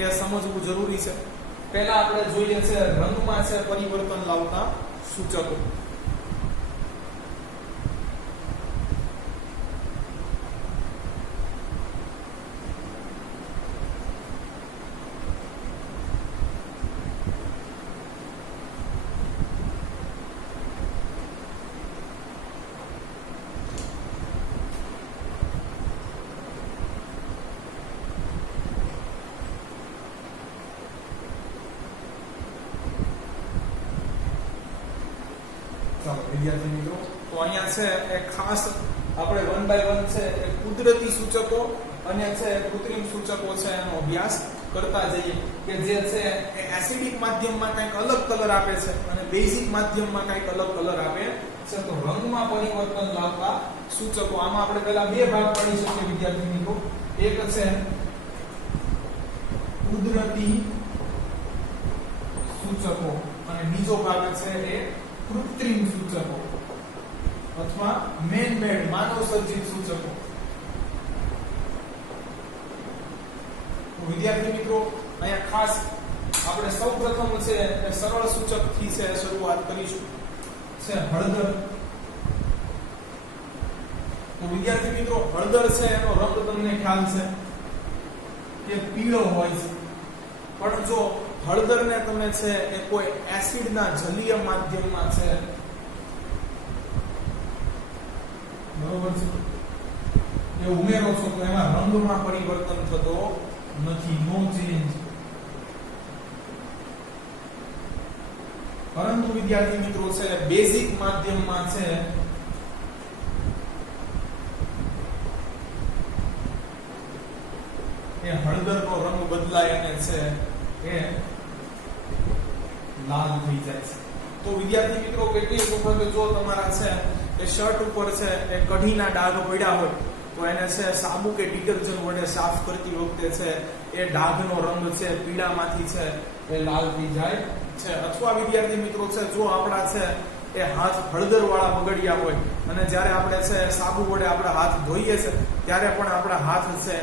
એ સમજવું જરૂરી છે. પહેલા આપણે જોઈએ છે રંગમાં છે પરિવર્તન લાવતા સૂચકો. ચાલો વિદ્યાર્થી મિત્રો, તો અહીંયા છે એ ખાસ આપણે 1 by 1 છે એ કુદરતી સૂચકો અને છે કૃત્રિમ સૂચકો છે એનો અભ્યાસ કરતા જઈએ કે જે છે એ એસિડિક માધ્યમમાં કંઈક અલગ કલર આપે છે અને બેઝિક માધ્યમમાં કંઈક અલગ કલર આપે છે. તો રંગમાં પરિવર્તન લાવતા સૂચકો આમાં આપણે પહેલા બે ભાગ પાડી શકીએ વિદ્યાર્થી મિત્રો. એક છે કુદરતી સૂચકો અને બીજો ભાગ છે એ કૃત્રિમ સૂચકો અથવા મેન મેડ માનવ સર્જિત સૂચકો. વિદ્યાર્થી મિત્રો અહીંયા ખાસ આપણે સૌપ્રથમ છે એ સરળ સૂચક થી છે શરૂઆત કરીશું છે હળદર. તો વિદ્યાર્થી મિત્રો હળદર છે એનો રંગ તમને ખ્યાલ છે કે પીળો હોય છે, પણ જો હળદરને તમે છે એ કોઈ એસિડના જલીય માધ્યમમાં છે બરોબર છે એ ઉમેરો છો તો એમાં રંગમાં પરિવર્તન થતો નથી, નો ચેન્જ. પરંતુ વિદ્યાર્થી મિત્રો છે બેઝિક માધ્યમમાં છે એ હળદરનો રંગ બદલાય અને છે એ લાલ થઈ જાય છે. તો વિદ્યાર્થી મિત્રો કેટલીક વખત જો તમારા છે એ શર્ટ ઉપર છે એ કઢીના ડાઘ પડ્યા હોય તો એને છે સાબુ કે ડિટર્જન્ટ વડે સાફ કરતી વખતે છે એ ડાઘનો રંગ છે પીળામાંથી છે એ લાલ થઈ જાય છે. અથવા વિદ્યાર્થી મિત્રો છે જો આપણા છે એ હાથ હળદર વાળા બગડ્યા હોય અને જ્યારે આપણે છે સાબુ વડે આપણા હાથ ધોઈએ છે ત્યારે પણ આપણા હાથ છે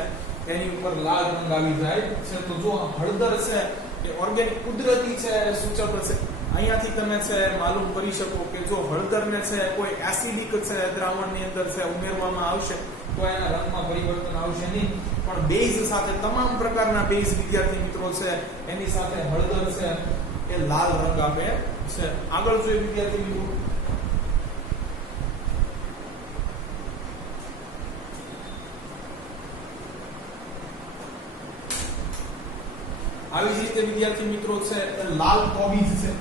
એની ઉપર લાલ રંગ આવી જાય છે. તો જો હળદર છે એ ઓર્ગેનિક કુદરતી છે સૂચક છે. અહીંયાથી તમે છે માલુમ કરી શકો કે જો હળદરને છે કોઈ એસિડિક છે દ્રાવણની અંદર છે ઉમેરવામાં આવશે તો એના રંગમાં પરિવર્તન આવશે નહીં, પણ બેઝ સાથે તમામ પ્રકારના બેઝ વિદ્યાર્થી મિત્રો છે એની સાથે હળદર છે એ લાલ રંગ આપે છે. આગળ જોઈએ વિદ્યાર્થી મિત્રો. આવી જ રીતે વિદ્યાર્થી મિત્રો છે લાલ કોબીજ છે.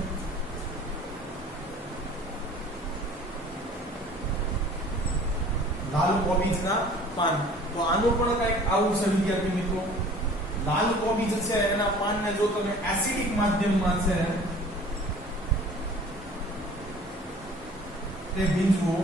લાલ કોબીજના પાન. તો આનું પણ કંઈક આવું છે વિદ્યાર્થી મિત્રો. લાલ કોબીજ છે એના પાનને જો તમે એસિડિક માધ્યમમાં છે તે ભીંજવો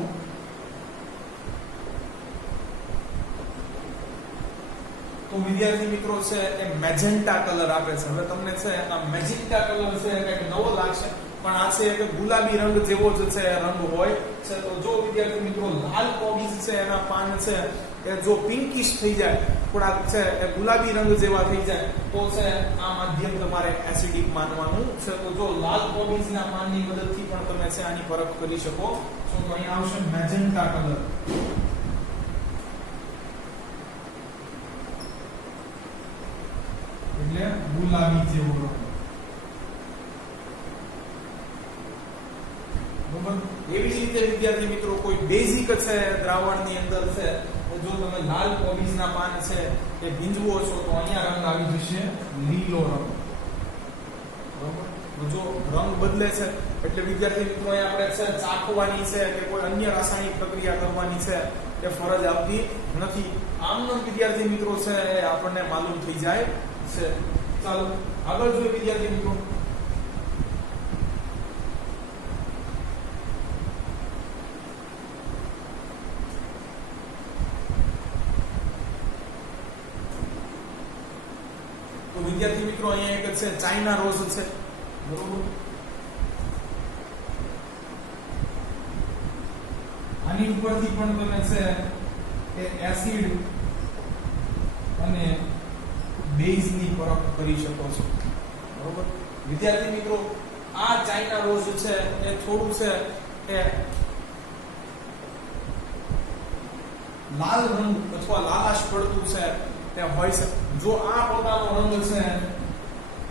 તો વિદ્યાર્થી મિત્રો છે એ મેજેન્ટા કલર આપે છે. હવે તમને છે આ મેજેન્ટા કલર છે કંઈક નવો લાગશે, પણ આ છે કે ગુલાબી રંગ જેવો જ છે રંગ હોય છે. તો જો વિદ્યાર્થી મિત્રો લાલ કોબીજ છે એના પાન છે એ જો પિંકિશ થઈ જાય, થોડાક છે એ ગુલાબી રંગ જેવા થઈ જાય, તો છે આ માધ્યમ તમારે એસિડિક માનવાનું છે. તો જો લાલ કોબીજના પાનની મદદથી પણ તમે છે આની પરખ કરી શકો છો. તો અહીંયા આવશે મેજેન્ટા કલર. એટલે ગુલાબી જેવો રંગ. બરાબર. એવી જ રીતે વિદ્યાર્થી મિત્રો કોઈ બેઝિક છે દ્રાવણની અંદર છે, જો તમે લાલ કોબીજના પાન છે એ ભીંજવો છો તો અહીંયા રંગ આવી જશે લીલો રંગ. બરાબર. જો રંગ બદલે છે એટલે વિદ્યાર્થી મિત્રો અહીંયા આપણે છે ચાખવાની છે કે કોઈ અન્ય રાસાયણિક પ્રક્રિયા કરવાની છે એ ફરજ આવતી નથી. આમનો વિદ્યાર્થી મિત્રો છે એ આપણને માલુમ થઈ જાય છે. ચાલો આગળ જોઈએ વિદ્યાર્થી મિત્રો. તો વિદ્યાર્થી મિત્રો અહીંયા એક છે ચાઇના રોઝ છે. બરોબર. આની ઉપરથી પણ તમે છે એ એસિડ અને બેઝ ની પરખ કરી શકો છો. બરોબર. વિદ્યાર્થી મિત્રો આ ચાઇના રોઝ છે એ થોડું છે એ લાલ રંગ અથવા લાલાશ પડતું છે તે હોય છે. જો આ પોતાનો રંગ છે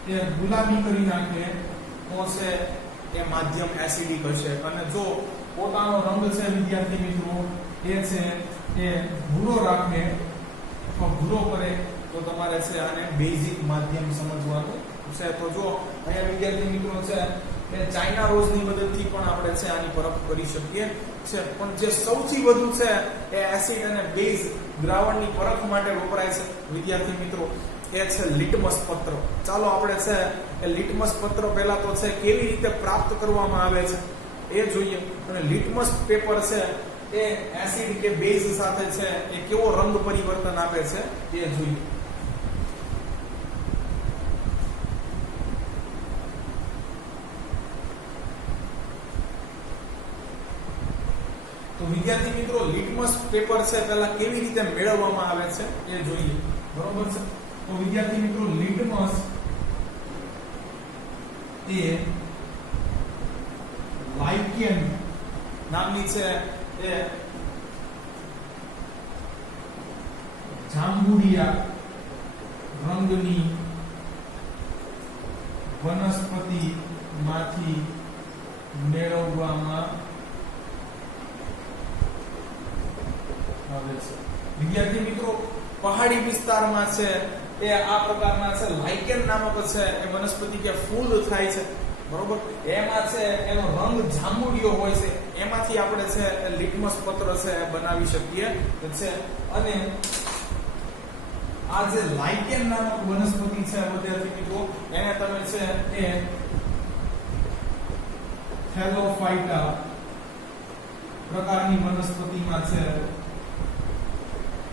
એ ગુલાબી કરી નાખે તો છે એ માધ્યમ એસિડિક હશે, અને જો પોતાનો રંગ છે વિદ્યાર્થી મિત્રો એ છે એ ભૂરો રાખે અથવા ભૂરો કરે તો તમારે છે આને બેઝિક માધ્યમ સમજવાનું છે. તો જો અહીંયા વિદ્યાર્થી મિત્રો છે એ ચાઇના રોઝની મદદથી પણ આપણે છે આની પરખ કરી શકીએ છે. પણ જે સૌથી વધુ છે એ એસિડ અને બેઝ દ્રાવણની પરખ માટે વપરાય છે વિદ્યાર્થી મિત્રો એ છે લિટમસ પત્ર. ચાલો આપણે છે એ લિટમસ પત્ર પહેલા તો છે કેવી રીતે પ્રાપ્ત કરવામાં આવે છે એ જોઈએ. અને લિટમસ પેપર છે એ એસિડ કે બેઝ સાથે છે એ કેવો રંગ પરિવર્તન આપે છે એ જોઈએ. તો વિદ્યાર્થી મિત્રો લિટમસ પેપર છે પહેલા કેવી રીતે મેળવવામાં આવે છે એ જોઈએ. બરોબર છે. તો વિદ્યાર્થી મિત્રો લિટમસ એ લાઇકેન નામની છે એ જાંબુડિયા રંગની વનસ્પતિ માંથી મેળવવામાં આવે છે. વિદ્યાર્થી મિત્રો પહાડી વિસ્તારમાં છે એ આ પ્રકારના છે લાઇકેન નામક છે એ વનસ્પતિ કે ફૂલ થાય છે. બરોબર. એમાં છે એનો રંગ જાંબુડિયો હોય છે, એમાંથી આપણે છે લિટમસ પત્ર છે બનાવી શકીએ છે. અને આ જે લાઇકેન નામક વનસ્પતિ છે વિદ્યાર્થી મિત્રો એને તમે છે એ થેલોફાઇટા પ્રકારની વનસ્પતિમાં છે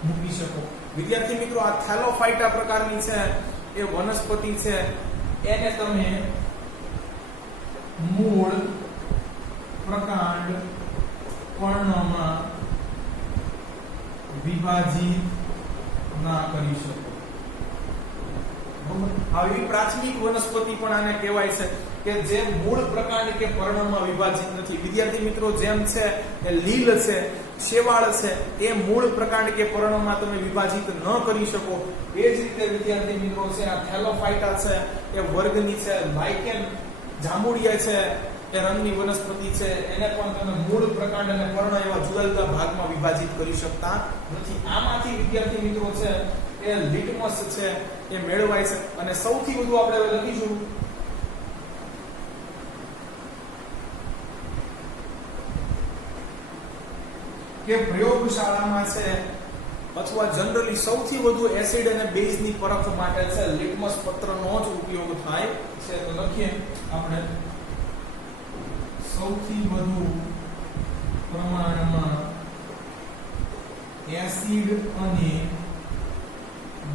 મૂકી શકો. વિદ્યાર્થી મિત્રો આ થેલોફાઇટા પ્રકારની છે એ વનસ્પતિ છે એને તમે મૂળ, પ્રકાંડ, પર્ણમાં વિભાજિત ના કરી શકો. આવી પ્રાથમિક વનસ્પતિ પણ આને કહેવાય છે કે જે મૂળ, પ્રકાંડ કે પર્ણમાં વિભાજિત નથી. વિદ્યાર્થી મિત્રો જેમ છે એ લીલ છે, શેવાળ છે એ મૂળ, પ્રકાંડ કે પર્ણમાં તમે વિભાજિત ન કરી શકો. એ જ રીતે વિદ્યાર્થી મિત્રો છે આ થેલોફાઇટા છે એ વર્ગની છે લાઇકેન જાંબુડિયા છે એ રંગની વનસ્પતિ છે એને પણ તમે મૂળ, પ્રકાંડ અને પર્ણ એવા જુદા જુદા ભાગમાં વિભાજિત કરી શકતા નથી. આમાંથી વિદ્યાર્થી મિત્રો છે એ લિટમસ છે એ મેળવાય છે. અને સૌથી વધુ આપણે લખીશું કે પ્રયોગશાળામાં છે અથવા જનરલી સૌથી વધુ એસિડ અને બેઝ ની પરખ માટે છે લિટમસ પત્રનો જ ઉપયોગ થાય છે. તો લખીએ આપણે સૌથી વધુ પ્રમાણમાં એસિડ અને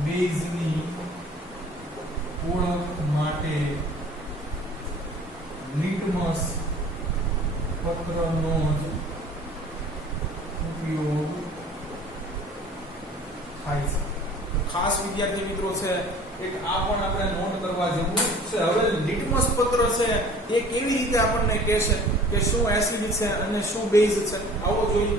બેઝ બેઝની ઓળખ માટે લિટમસ પત્રનો જ ઉપયોગ થાય છે. ખાસ વિદ્યાર્થી મિત્રો છે એક આ પણ આપણે નોટ કરવા જેવું છે. હવે લિટમસ પત્ર છે એ કેવી રીતે આપણને કહેશે કે શું એસિડ છે અને શું બેઝ છે, આવો જોઈએ.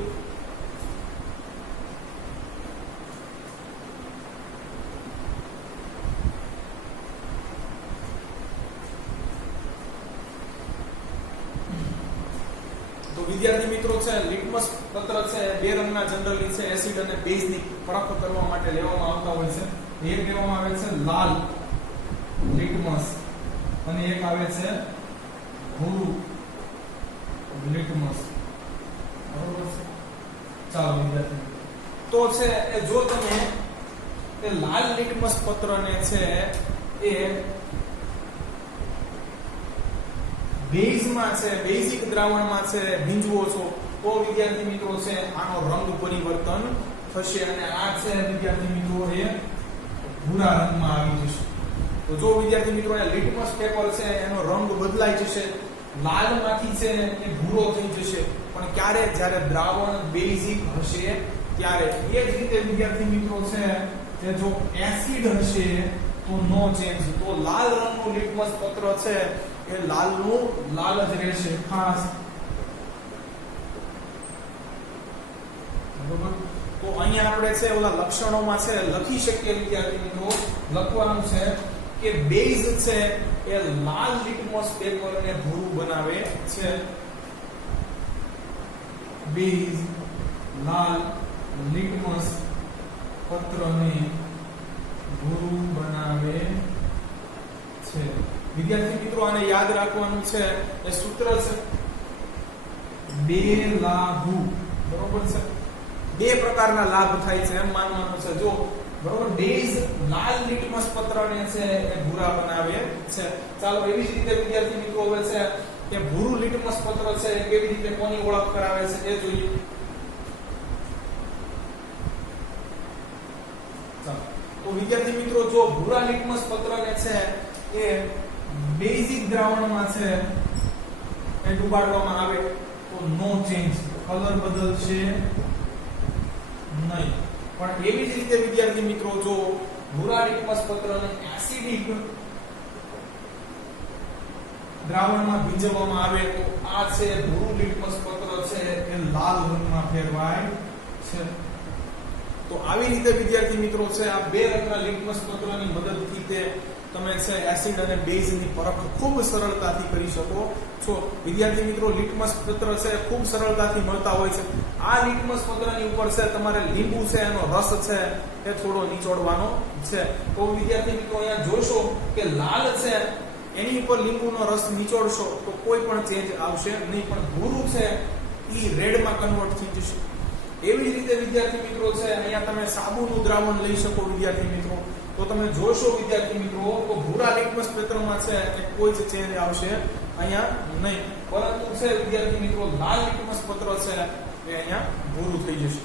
વિદ્યાર્થી મિત્રો છે લિટમસ પત્ર છે બે રંગના જનરલી છે એસિડ અને બેઝ ની પરખ કરવા માટે લેવામાં આવતા હોય છે. એક લેવામાં આવે છે લાલ લિટમસ અને એક આવે છે ભૂરું લિટમસ. બરોબર છે. ચાલો વિદ્યાર્થી તો છે એ જો તમે એ લાલ લિટમસ પત્રને છે એ બેઝમાં છે બેઝિક દ્રાવણમાં છે ભીંજવો છો તો વિદ્યાર્થી મિત્રો છે આનો રંગ પરિવર્તન થશે અને આ છે વિદ્યાર્થી મિત્રો એ ભૂરા રંગમાં આવી જશે. તો જો વિદ્યાર્થી મિત્રો એ લિટમસ પેપર છે એનો રંગ બદલાઈ જશે, લાલમાંથી છે એ ભૂરો થઈ જશે, પણ ક્યારે? જ્યારે દ્રાવણ બેઝિક હશે ત્યારે. એ જ રીતે વિદ્યાર્થી મિત્રો છે કે જો એસિડ હશે તો નો ચેન્જ. તો લાલ રંગનું લિટમસ પત્ર છે એ લાલનું લાલ જ રહેશે ખાસ. બરોબર. તો અહીંયા આપણે છે ઓલા લક્ષણોમાં છે લખી શકીએ વિદ્યાર્થી મિત્રો, લખવાનું છે કે બેઝ છે એ લાલ લિટમસ પેપરને ભૂરું બનાવે છે. બેઝ લાલ લિટમસ પત્રને ભૂરું બનાવે છે. વિદ્યાર્થી મિત્રો આને યાદ રાખવાનું છે એ સૂત્ર છે બે લાભ. બરોબર છે. બે પ્રકારના લાભ થાય છે એમ માનવાનું છે. જો બરોબર બેઝ લાલ લિટમસ પત્રને છે એ ભૂરા બનાવે છે. ચાલો એવી જ રીતે વિદ્યાર્થી મિત્રો હવે છે કે ભૂરું લિટમસ પત્ર છે કેવી રીતે કોની ઓળખ કરાવે છે એ જોઈએ. ચાલો તો વિદ્યાર્થી મિત્રો જો ભૂરા લિટમસ પત્રને છે એ બેઝિક દ્રાવણમાં છે એ ડુબાડવામાં આવે તો નો ચેન્જ, કલર બદલશે નહીં. પણ એવી જ રીતે વિદ્યાર્થી મિત્રો જો ભૂરા લિટમસ પત્રને એસિડિક દ્રાવણમાં ભીંજવવામાં આવે તો આ છે ભૂરું લિટમસ પત્ર છે એ લાલ રંગમાં ફેરવાય છે. તો આવી રીતે વિદ્યાર્થી મિત્રો છે આ બે રંગના લિટમસ પત્રની મદદથી તે તમે છે એસિડ અને બેઝ ની પરખ ખૂબ સરળતાથી કરી શકો છો. વિદ્યાર્થી મિત્રો લિટમસ પત્ર છે ખૂબ સરળતાથી મળતા હોય છે. આ લિટમસ પત્રની ઉપર છે તમારે લીંબુ છે એનો રસ છે એ થોડો નીચોડવાનો છે. તો વિદ્યાર્થી મિત્રો અહીંયા જોશો કે લાલ છે એની ઉપર લીંબુનો રસ નીચોડશો તો કોઈ પણ ચેન્જ આવશે નહીં, પણ ભૂરું છે ઈ રેડમાં કન્વર્ટ થઈ જશે. એવી જ રીતે વિદ્યાર્થી મિત્રો છે અહીંયા તમે સાબુનું દ્રાવણ લઈ શકો વિદ્યાર્થી મિત્રો. તો તમે જોશો વિદ્યાર્થી મિત્રો તો ભૂરા લિટમસ પેપરમાં છે કે કોઈ જ ચેન્જ આવશે અહીંયા નહીં, પરંતુ છે વિદ્યાર્થી મિત્રો લાલ લિટમસ પત્ર છે એ અહીંયા ભૂરું થઈ જશે.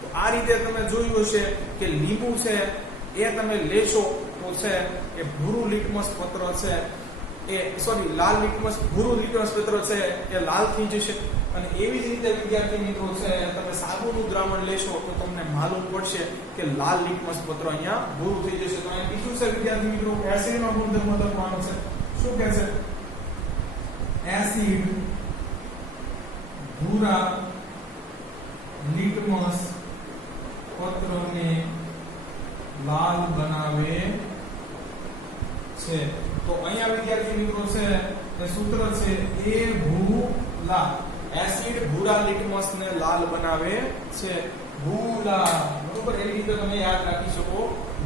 તો આ રીતે તમે જોયું હશે કે લીંબુ છે એ તમે લેશો તો છે કે ભૂરું લિટમસ પત્ર છે એ લાલ લિટમસ ભૂરું લિટમસ પત્ર છે એ લાલ થઈ જશે. અને એવી જ રીતે વિદ્યાર્થી મિત્રો છે તમે સાબુનું દ્રાવણ લેશો તો તમને માલુમ પડશે કે લાલ લિટમસ પત્ર અહીંયા ભૂરું થઈ જશે. તો અહીંયા બીજું છે વિદ્યાર્થી મિત્રો એસિડનો ગુણધર્મ લખવાનો છે. શું કહે છે? એસિડ ભૂરા લિટમસ પત્રને લાલ બનાવે છે. તો અહીંયા વિદ્યાર્થી મિત્રો છે એ સૂત્ર છે એ ભૂલા. એસિડ ભૂરા લિટમસ ને લાલ બનાવે છે. ભૂલા. બરોબર. એવી રીતે તમે યાદ રાખી શકો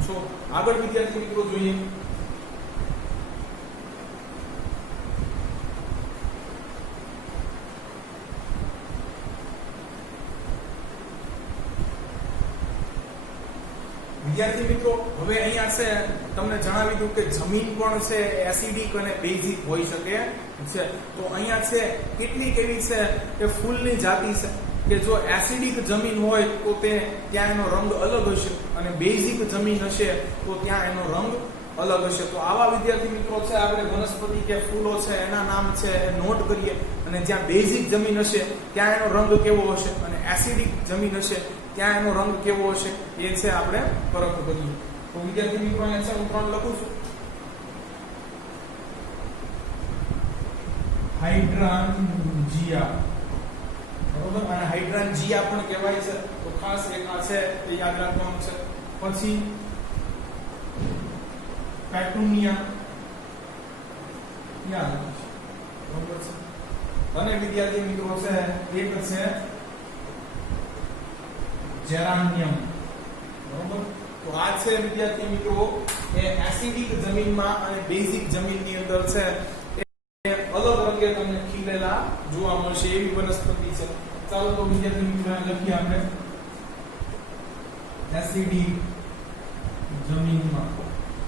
છો. આગળ વિદ્યાર્થી મિત્રો જોઈએ વિદ્યાર્થી મિત્રો હવે અહીંયા છે તમને જણાવી દઉં કે જમીન પણ છે એસિડિક અને બેઝિક હોઈ શકે છે. તો અહીંયા છે કેટલીક એવી છે કે ફૂલની જાતિ છે કે જો એસિડિક જમીન હોય તો ત્યાં એનો રંગ અલગ હશે અને બેઝિક જમીન હશે તો ત્યાં એનો રંગ અલગ હશે. તો આવા વિદ્યાર્થી મિત્રો છે આપણે વનસ્પતિ કે ફૂલો છે એના નામ છે એ નોટ કરીએ અને જ્યાં બેઝિક જમીન હશે ત્યાં એનો રંગ કેવો હશે અને એસિડિક જમીન હશે ત્યાં એનો રંગ કેવો હશે એ છે આપણે ફરક કરીએ. તો વિદ્યાર્થી મિત્રો અહીંયા છે હું 3 લખું છું. હાઇડ્રાન્જિયા, બરોબર, અને હાઇડ્રાન્જિયા પણ કહેવાય છે. તો ખાસ એક આ છે એ યાદ રાખવાનું છે. પછી પેટુનિયા યાદ રાખજો, બરોબર છે. અને વિદ્યાર્થી મિત્રો છે એક છે જેરાનિયમ, બરોબર. તો આ છે વિદ્યાર્થી મિત્રો એ એસિડિક જમીનમાં અને બેઝિક જમીનની અંદર છે અલગ રંગે તમને ખીલેલા જોવા મળશે એવી વનસ્પતિ છે. ચાલો તો વિદ્યાર્થી મિત્રો લખીએ આપણે એસિડિક જમીનમાં.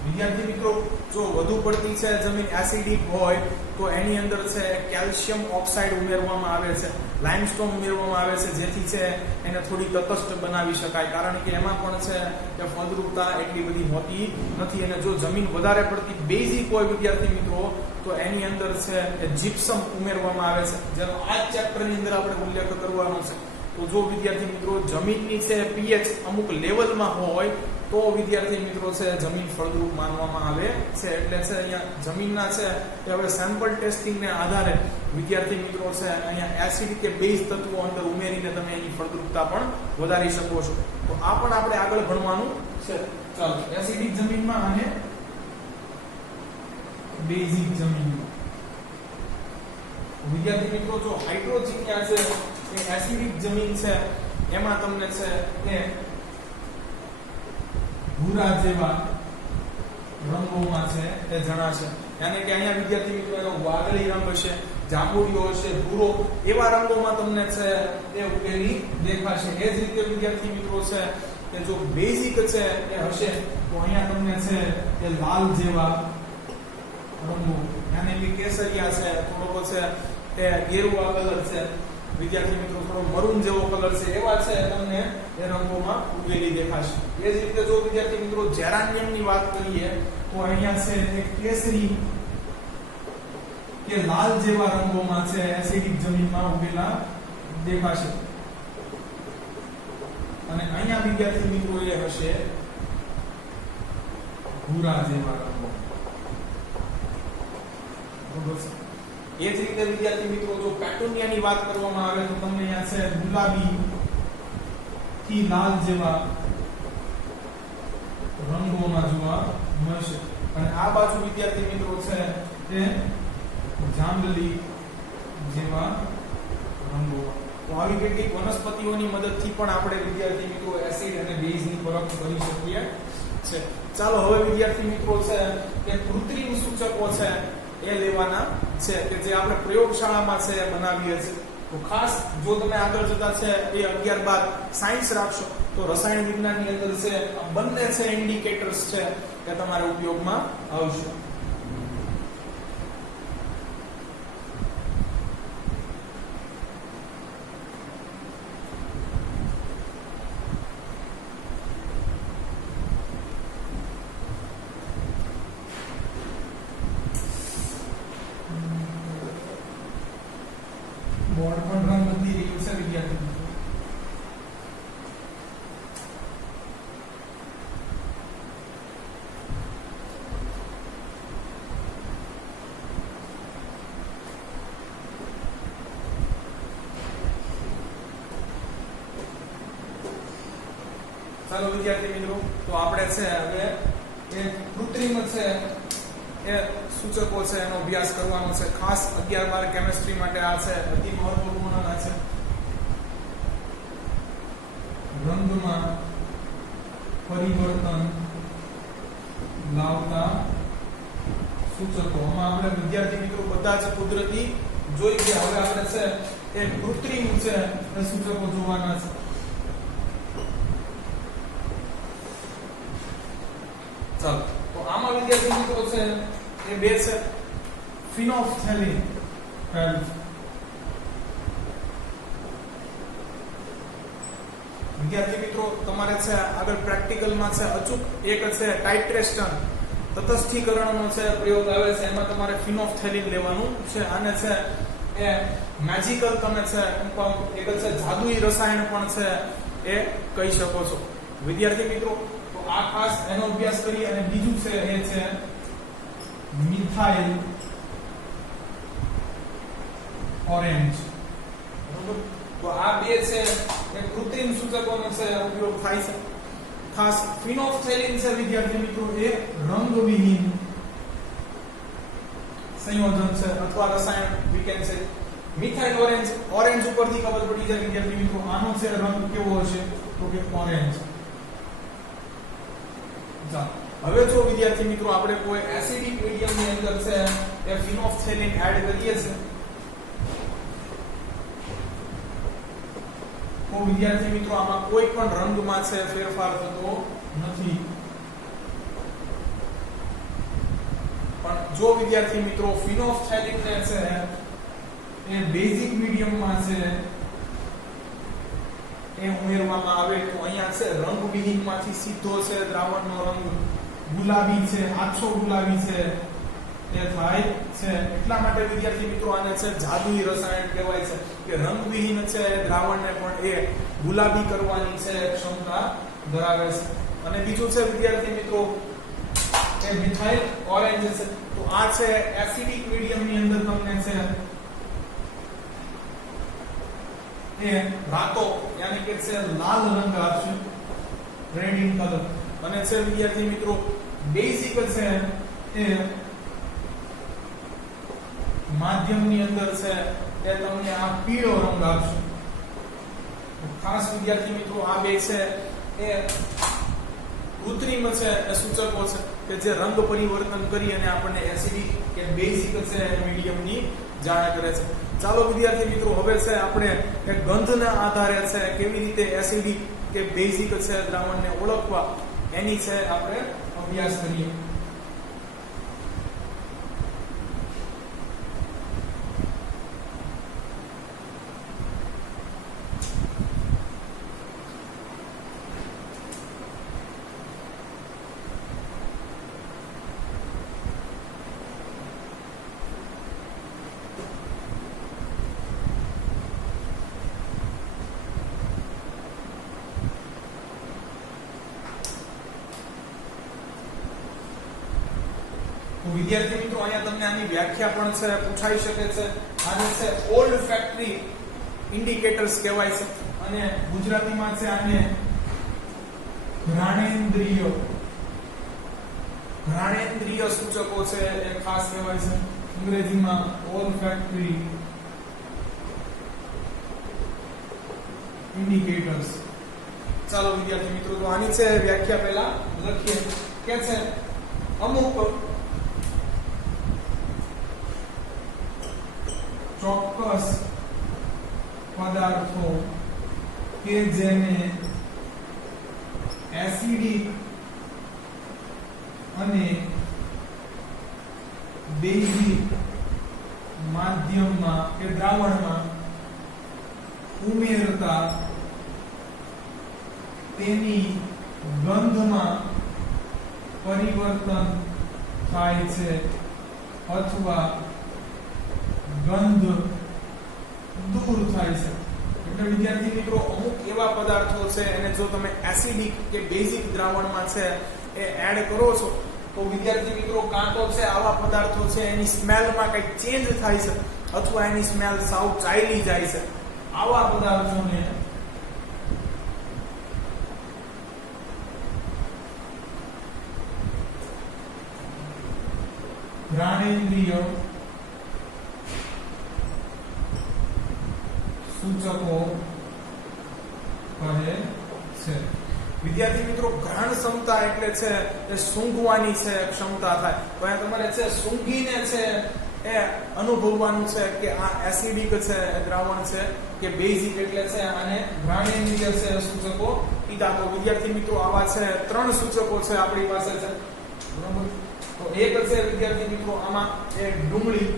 વિદ્યાર્થી મિત્રો જો વધુ પડતી છે જમીન એસિડિક હોય તો એની અંદર છે કેલ્શિયમ ઓક્સાઇડ ઉમેરવામાં આવે છે, લાઇમસ્ટોન ઉમેરવામાં આવે છે, જેથી છે એને થોડી તટસ્થ બનાવી શકાય. કારણ કે એમાં પણ છે કે ફળદ્રુપતા એટલી બધી હોતી નથી. અને જો જમીન વધારે પડતી બેઝિક હોય વિદ્યાર્થી મિત્રો તો એની અંદર છે એ જીપ્સમ ઉમેરવામાં આવે છે, જેનો આ ચેપ્ટરની અંદર આપણે ઉલ્લેખ કરવાનો છે. તો જો વિદ્યાર્થી મિત્રો જમીનની છે પીએચ અમુક લેવલમાં હોય તો વિદ્યાર્થી મિત્રો છે જમીન ફળદ્રુપ માનવામાં આવે છે. એટલે છે અહીંયા જમીનના છે કે હવે સેમ્પલ ટેસ્ટિંગને આધારે વિદ્યાર્થી મિત્રો છે અહીંયા એસિડ કે બેઝ તત્વો અંદર ઉમેરીને તમે એની ફળદ્રુપતા પણ વધારી શકો છો. તો આ પણ આપણે આગળ ભણવાનું છે. ચાલો, એસિડિક જમીનમાં અને બેઝિક જમીનમાં. વિદ્યાર્થી મિત્રો જો હાઇડ્રોજિનિયા છે એ એસિડિક જમીન છે એમાં તમને છે કે ભૂરા જેવા રંગોમાં છે એ જણાશે. યાની કે અહીંયા વિદ્યાર્થી મિત્રો એનો વાદળી રંગ હશે, જાંબુડિયો હશે, ભૂરો, એવા રંગોમાં તમને છે એ ઉકેલી દેખાશે. એ જ રીતે વિદ્યાર્થી મિત્રો છે કે જો બેઝિક છે એ હશે તો અહીંયા તમને છે એ લાલ જેવા રંગો, યાની કે કેસરિયા છે, થોડોક છે એ ગેરુઆ કલર છે, વિદ્યાર્થી મિત્રો થોડો મરૂન જેવો કલર છે, એવા છે તમને એ રંગોમાં ઉગેલી દેખાશે. એ જ રીતે જો વિદ્યાર્થી મિત્રો જેરાનિયમની વાત કરીએ તો અહીંયા છે એક કેસરી કે લાલ જેવા રંગોમાં છે એસિડિક જમીનમાં ઉગેલા દેખાશે. અને અહીંયા વિદ્યાર્થી મિત્રો એ હશે ભૂરા જેવા રંગો, બરોબર છે. એ જ રીતે વિદ્યાર્થી મિત્રો જો પેટુનિયાની વાત કરવામાં આવે તો તમને અહીંયા છે ગુલાબી થી લાલ જેવા રંગોમાં જોવા મળશે. અને આ બાજુ વિદ્યાર્થી મિત્રો છે તે જાંબલી જેવા રંગો. તો આવી કેટલીક વનસ્પતિઓની મદદથી પણ આપણે વિદ્યાર્થી મિત્રો એસિડ અને બેઝની પરખ કરી શકીએ છે. ચાલો હવે વિદ્યાર્થી મિત્રો છે કે કૃત્રિમ સૂચકો છે એ લેવાના છે કે જે આપણે પ્રયોગશાળામાં છે બનાવીએ છીએ. તો ખાસ જો તમે આગળ જતા છે એ 11 બાદ સાયન્સ રાખશો તો રસાયણ વિજ્ઞાનની અંદર છે બંને છે ઇન્ડિકેટર્સ છે કે તમારે ઉપયોગમાં આવશે. બોર્ડ પણ રંગ બદલી રહ્યું છે વિદ્યાર્થી મિત્રો. ચાલો વિદ્યાર્થી મિત્રો તો આપણે છે હવે એ કૃત્રિમ છે એ સૂચકો છે એનો અભ્યાસ કરવાનો છે. ખાસ 11-12 કેમિસ્ટ્રી માટે આ છે અતિ મહત્વપૂર્ણ છે. રંગમાં પરિવર્તન લાવતા સૂચકો. આમાં આપણે વિદ્યાર્થી મિત્રો બધા જ કુદરતી જોઈ ગયા. હવે આપણે છે એ કૃત્રિમ છે એ સૂચકો જોવાના છે. ચાલો તો આમાં વિદ્યાર્થી મિત્રો છે એ બે છે ફિનોલ્ફથેલિન વિદ્યાર્થી મિત્રો તમારે છે આગળ પ્રેક્ટિકલમાં છે અચૂક એક છે ટાઇટ્રેશન તટસ્થીકરણનો છે પ્રયોગ આવે છે, એમાં તમારે ફિનોલ્ફથેલિન લેવાનું છે. આને છે એ મેજિકલ તમે છે એક છે જાદુઈ રસાયણ પણ છે એ કહી શકો છો. વિદ્યાર્થી મિત્રો તો આ ખાસ એનો અભ્યાસ કરી. અને બીજું છે એ છે મિથાઇલ ઓરેન્જ. બરોબર, તો આ બે છે એ કૃત્રિમ સૂચકોનો છે ઉપયોગ થાય છે. ખાસ ફિનોલ્ફથેલિન છે વિદ્યાર્થી મિત્રો એ રંગવિહીન સંયોજન છે અથવા રસાયણ we can say. Methyl orange, orange ઉપરથી ખબર પડી જાય વિદ્યાર્થી મિત્રો આનો છે રંગ કેવો હશે તો કે ઓરેન્જ. હવે જો વિદ્યાર્થી મિત્રો આપણે કોઈ એસિડિક મીડિયમ ની અંદર છે એ ફિનોલ્ફથેલિન એડ કરીએ છે તો વિદ્યાર્થી મિત્રો આમાં કોઈ પણ રંગમાં છે ફેરફાર થતો નથી. પણ જો વિદ્યાર્થી મિત્રો ફિનોલ્ફથેલિન ને છે એ બેઝિક મીડિયમમાં છે એ ઉમેરવામાં આવે તો અહીંયા છે રંગવિહીનમાંથી સીધો છે દ્રાવણનો રંગ ગુલાબી છે, આછો ગુલાબી છે એ થાય છે. એટલા માટે વિદ્યાર્થી મિત્રો આને છે જાદુઈ રસાયણ કહેવાય છે કે રંગવિહીન છે દ્રાવણને પણ એ ગુલાબી કરવાની છે ક્ષમતા ધરાવે છે. અને બીજું છે વિદ્યાર્થી મિત્રો એ મિથાઇલ ઓરેન્જ છે. તો આ છે એસિડિક મીડિયમની અંદર તમને છે એ રાતો યાની કે છે લાલ રંગ આપશે, રેડ ઇન કલર. અને છે વિદ્યાર્થી મિત્રો બેઝિક છે એ માધ્યમની અંદર છે એ તમને આ પીળો રંગ આપશે. ખાસ વિદ્યાર્થી મિત્રો આ બે છે એ કૃત્રિમ છે એ સૂચકો છે કે જે રંગ પરિવર્તન કરી અને આપણને એસિડિક કે બેઝિક છે મીડિયમની જાણ કરે છે. ચાલો વિદ્યાર્થી મિત્રો હવે છે આપણે એક ગંધના આધારે છે કેવી રીતે એસિડિક કે બેઝિક છે દ્રાવણને ઓળખવા એની છે આપણે અભ્યાસ કરીએ. વિદ્યાર્થી મિત્રો અહીંયા તમને આની વ્યાખ્યા પણ છે પૂછાઈ શકે છે. આને છે ઓલ્ડ ફેક્ટરી ઇન્ડિકેટર્સ કહેવાય છે અને ગુજરાતીમાં છે આને ઘ્રાણેન્દ્રિય સૂચકો છે એ ખાસ કહેવાય છે. અંગ્રેજીમાં ઓલ્ડ ફેક્ટરી ઇન્ડિકેટર્સ. ચાલો વિદ્યાર્થી મિત્રો તો આની છે વ્યાખ્યા પહેલા લખીએ કે છે અમુક ચોક્કસ પદાર્થો કે જેને એસિડિક અને બેઝિક માધ્યમમાં કે દ્રાવણમાં ઉમેરતા તેની ગંધમાં પરિવર્તન થાય છે અથવા ગંધ દૂર થાય છે. એટલે વિદ્યાર્થી મિત્રો અમુક એવા પદાર્થો છે અને જો તમે એસિડિક કે બેઝિક દ્રાવણમાં છે એ એડ કરો છો તો વિદ્યાર્થી મિત્રો કાં તો છે આવા પદાર્થો છે એની સ્મેલમાં કંઈક ચેન્જ થાય છે અથવા એની સ્મેલ સાવ ચાલી જાય છે. આવા પદાર્થોને ઘ્રાણેન્દ્રિય સૂચકો કહે છે. વિદ્યાર્થી મિત્રો ઘ્રાણ ક્ષમતા એટલે છે એ સૂંઘવાની છે ક્ષમતા થાય. તો અહીંયા તમારે છે સૂંઘીને છે એ અનુભવવાનું છે કે આ એસિડિક છે દ્રાવણ છે કે બેઝિક એટલે છે આને ઘ્રાણેન્દ્રિય છે સૂચકો કીધા. તો વિદ્યાર્થી મિત્રો આવા છે 3 સૂચકો છે આપણી પાસે છે. બરાબર, તો એક છે વિદ્યાર્થી મિત્રો આમાં એ ડુંગળી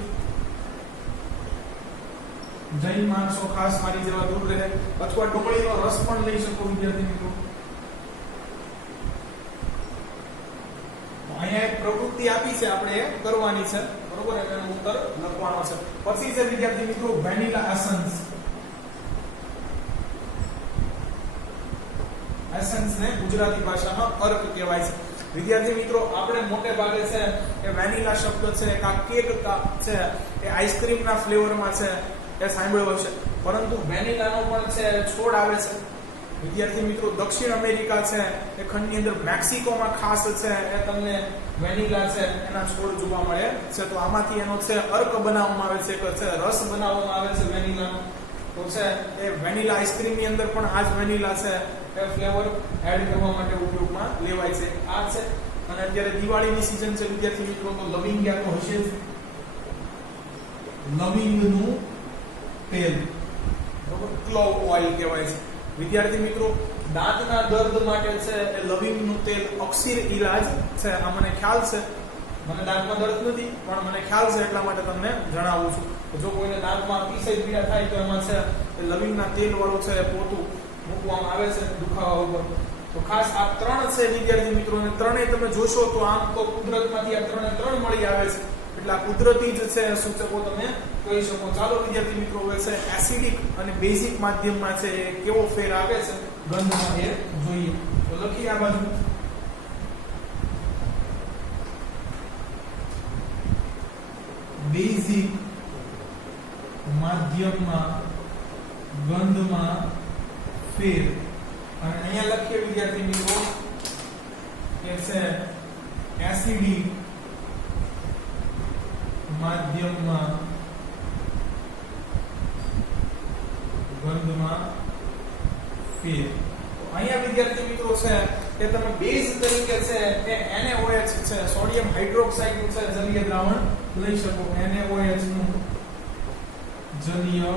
જૈન માણસો ખાસ મારી જેવા દૂર રહે, અથવા ડુંગળીનો રસ પણ લઈ શકો વિદ્યાર્થી મિત્રો. અહીંયા એક પ્રવૃત્તિ આપી છે, આપણે એ કરવાની છે, બરોબર, એનો ઉત્તર લખવાનો છે. પછી છે વિદ્યાર્થી મિત્રો વેનીલા એસન્સ. એસન્સ ને ગુજરાતી ભાષામાં અર્ક કહેવાય છે. વિદ્યાર્થી મિત્રો આપણે મોટે ભાગે છે એ વેનીલા શબ્દ છે, કા કેક છે, એ આઈસ્ક્રીમના ફ્લેવરમાં છે એ સાંભળ્યો છે, પરંતુ વેનીલાનો પણ છે છોડ આવે છે. વિદ્યાર્થી મિત્રો દક્ષિણ અમેરિકા છે એ ખંડની અંદર મેક્સિકોમાં ખાસ છે એ તમને વેનીલા છે એના છોડ જોવા મળે છે. તો આમાંથી એનો છે અર્ક બનાવવામાં આવે છે, કે છે રસ બનાવવામાં આવે છે વેનીલાનો. તો છે એ વેનીલા આઈસ્ક્રીમની અંદર પણ આ જ વેનીલા છે એ ફ્લેવર એડ કરવા માટે ઉપયોગમાં લેવાય છે. આ છે. અને અત્યારે દિવાળીની સીઝન છે વિદ્યાર્થી મિત્રો, તો લવિંગિયા તો હશે જ. લવિંગનું તેલ, બરોબર, ક્લોવ ઓઇલ કહેવાય છે. વિદ્યાર્થી મિત્રો દાંતના દર્દ માટે છે એ લવિંગનું તેલ અક્ષીર ઈલાજ છે. આ મને ખ્યાલ છે, મને દાંતમાં દર્દ નથી પણ મને ખ્યાલ છે એટલા માટે તમને જણાવું છું. જો કોઈને દાંતમાં અતિશય પીડા થાય તો એમાં છે એ લવિંગના તેલ વાળું છે પોતું મૂકવામાં આવે છે દુખાવા ઉપર. તો ખાસ આ ત્રણ છે વિદ્યાર્થી મિત્રો, અને ત્રણેય તમે જોશો તો આમ તો કુદરતમાંથી આ ત્રણ મળી આવે છે, એટલે આ કુદરતી જ છે સૂચકો તમે કહી શકો. ચાલો વિદ્યાર્થી મિત્રો હવે છે એસિડિક અને બેઝિક માધ્યમમાં છે એ કેવો ફેર આપે છે ગંધમાં એ જોઈએ. તો લખીએ આ બાજુ બેઝિક માધ્યમમાં ગંધમાં ફેર. અને અહીંયા લખીએ વિદ્યાર્થી મિત્રો કે છે એસિડિક માધ્યમમાં ગંધમાં ફેર. અહીંયા વિદ્યાર્થી મિત્રો છે કે તમે બેઝ તરીકે છે કે NaOH છે, સોડિયમ હાઇડ્રોક્સાઇડ નું છે જલીય દ્રાવણ લઈ શકો. NaOH નું જલીય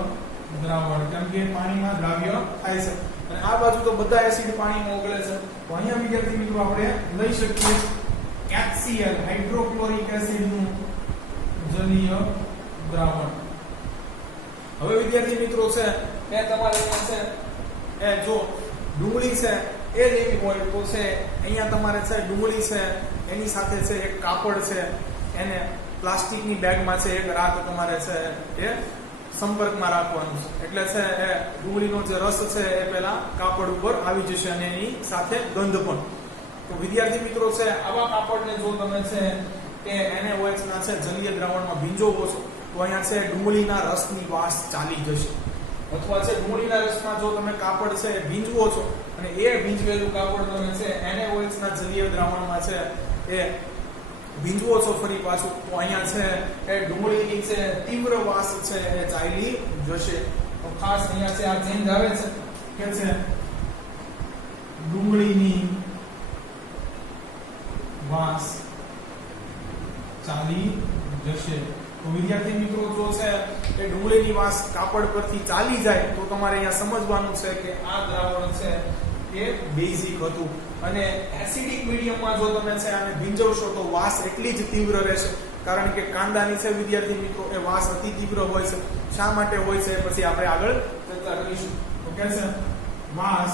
દ્રાવણ, કેમ કે પાણીમાં દ્રાવ્ય થાય છે, અને આ બાજુ તો બધા એસિડ પાણીમાં ઓગળે છે. તો અહીંયા વિદ્યાર્થી મિત્રો આપણે લઈ શકીએ HCl હાઇડ્રોક્લોરિક એસિડ નું જલીય દ્રાવણ. હવે વિદ્યાર્થી મિત્રો છે એ તમારે છે એ જો ડુંગળી છે એ લેવી હોય તો છે અહીંયા તમારે છે ડુંગળી છે એની સાથે છે એક કાપડ છે, એને પ્લાસ્ટિકની બેગમાં છે એક રાત તમારે છે એ સંપર્કમાં રાખવાનું છે, એટલે છે એ ડુંગળીનો જે રસ છે એ પેલા કાપડ ઉપર આવી જશે અને એની સાથે ગંધ પણ. તો વિદ્યાર્થી મિત્રો છે આવા કાપડને જો તમે છે કે NaOH ના છે જલીય દ્રાવણમાં ભીંજોવો છો તો અહીંયા છે ડુંગળીના રસની વાસ ચાલી જશે. અથવા છે ડુંગળીના રસમાં જો તમે કાપડ છે ભીંજવો છો અને એ ભીંજવેલું કાપડ તમે છે NaOH ના જલીય દ્રાવણમાં છે એ ભીંજવો છો ફરી પાછું, તો અહીંયા છે એ ડુંગળીની છે તીવ્ર વાસ છે એ ચાલી જશે. તો ખાસ અહીંયા છે આ ચેન્જ આવે છે કે છે ડુંગળીની વાસ ચાલી જશે. તો વિદ્યાર્થી મિત્રો જો છે એ ડુંગળીની વાસ કાપડ પરથી ચાલી જાય તો તમારે અહીંયા સમજવાનું છે કે આ દ્રાવણ છે એ બેઝિક હતું, અને એસિડિક મીડિયમમાં જો તમે છે આને ભીંજવશો તો વાસ એટલી જ તીવ્ર રહેશે, કારણ કે કાંદાની છે વિદ્યાર્થી મિત્રો એ વાસ અતિ તીવ્ર હોય છે. શા માટે હોય છે પછી આપણે આગળ ચર્ચા કરીશું. તો કે છે વાસ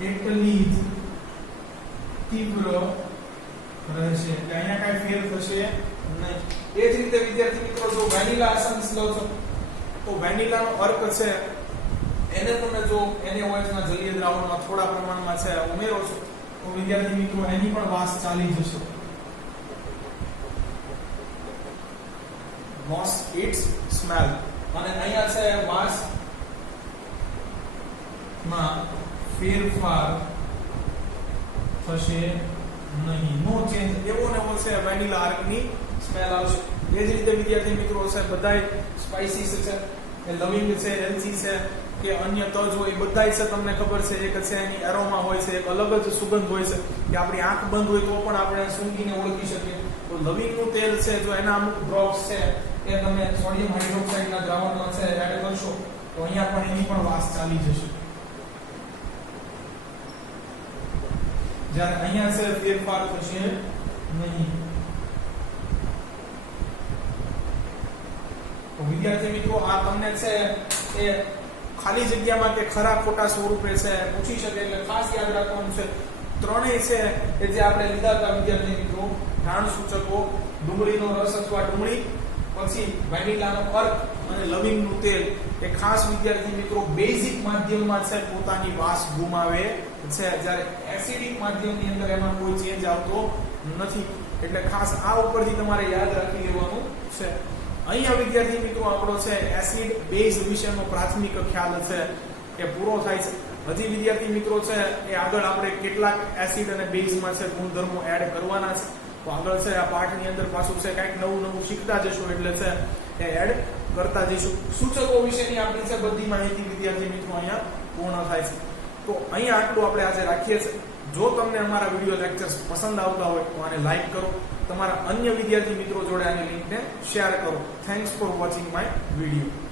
એટલી જ તીવ્ર રહેશે, એટલે અહીંયા કઈ ફેર થશે નહીં. એ જ રીતે વિદ્યાર્થી મિત્રો જો વેનીલા એસન્સ લો છો તો વેનીલાનો અર્ક છે એને તમે જો NaOH ના જલીય દ્રાવણમાં થોડા પ્રમાણમાં છે ઉમેરો છો તો વિદ્યાર્થી મિત્રો એની પણ વાસ ચાલી જશે. lost its smell. અને અહીંયા છે વાસ માં ફેરફાર થશે નહીં, નો ચેન્જ. એવો ને એવો છે વેનીલા આર્કની સ્મેલ આવશે. એ જ રીતે વિદ્યાર્થી મિત્રો છે બધાય સ્પાઇસીસ છે, એ લવિંગ છે, એલચી છે કે અન્ય તજ હોય, બધાય છે તમને ખબર છે એક છે એની એરોમા હોય છે, એક અલગ જ સુગંધ હોય છે કે આપણી આંખ બંધ હોય તો પણ આપણે સૂંઘીને ઓળખી શકીએ. તો લવિંગનું તેલ છે જો એના અમુક ડ્રોપ્સ છે એ તમે સોડિયમ હાઇડ્રોક્સાઇડના દ્રાવણમાં છે એડ કરશો તો અહીંયા પણ એની પણ વાસ ચાલી જશે. જ્યારે અહીંયા છે ફેરફાર થશે નહીં. તો વિદ્યાર્થી મિત્રો આ તમને છે એ ખાલી જગ્યામાં કે ખરા ખોટા સ્વરૂપે છે પૂછી શકે, એટલે ખાસ યાદ રાખવાનું છે. ત્રણેય છે કે જે આપણે લીધા હતા વિદ્યાર્થી મિત્રો, નાણ સૂચકો, ડુંગળીનો રસ અથવા ડુંગળી, પછી વેનીલાનો અર્ક અને લવિંગનું તેલ, એ ખાસ વિદ્યાર્થી મિત્રો બેઝિક માધ્યમમાં છે પોતાની વાસ ગુમાવે છે, જ્યારે એસિડિક માધ્યમની અંદર એમાં કોઈ ચેન્જ આવતો નથી. એટલે ખાસ આ ઉપરથી તમારે યાદ રાખી લેવાનું છે. અહીંયા વિદ્યાર્થી મિત્રો આપણો છે એસિડ બેઝ વિશેનો પ્રાથમિક ખ્યાલ છે એ પૂરો થાય છે. હજી વિદ્યાર્થી મિત્રો છે એ આગળ આપણે કેટલાક એસિડ અને બેઝમાં છે ગુણધર્મો એડ કરવાના છે. તો આગળ છે આ પાઠની અંદર પાછું છે કંઈક નવું શીખતા જશું, એટલે છે એ એડ કરતા જઈશું. સૂચકો વિશેની આપણી છે બધી માહિતી વિદ્યાર્થી મિત્રો અહીંયા પૂર્ણ થાય છે. તો અહીંયા આટલું આપણે આજે રાખીએ છીએ. જો તમને અમારા વિડીયો લેક્ચર્સ પસંદ આવતા હોય તો આને લાઈક કરો, તમારા અન્ય વિદ્યાર્થી મિત્રો જોડે આની લિંકને શેર કરો. Thanks for watching my video.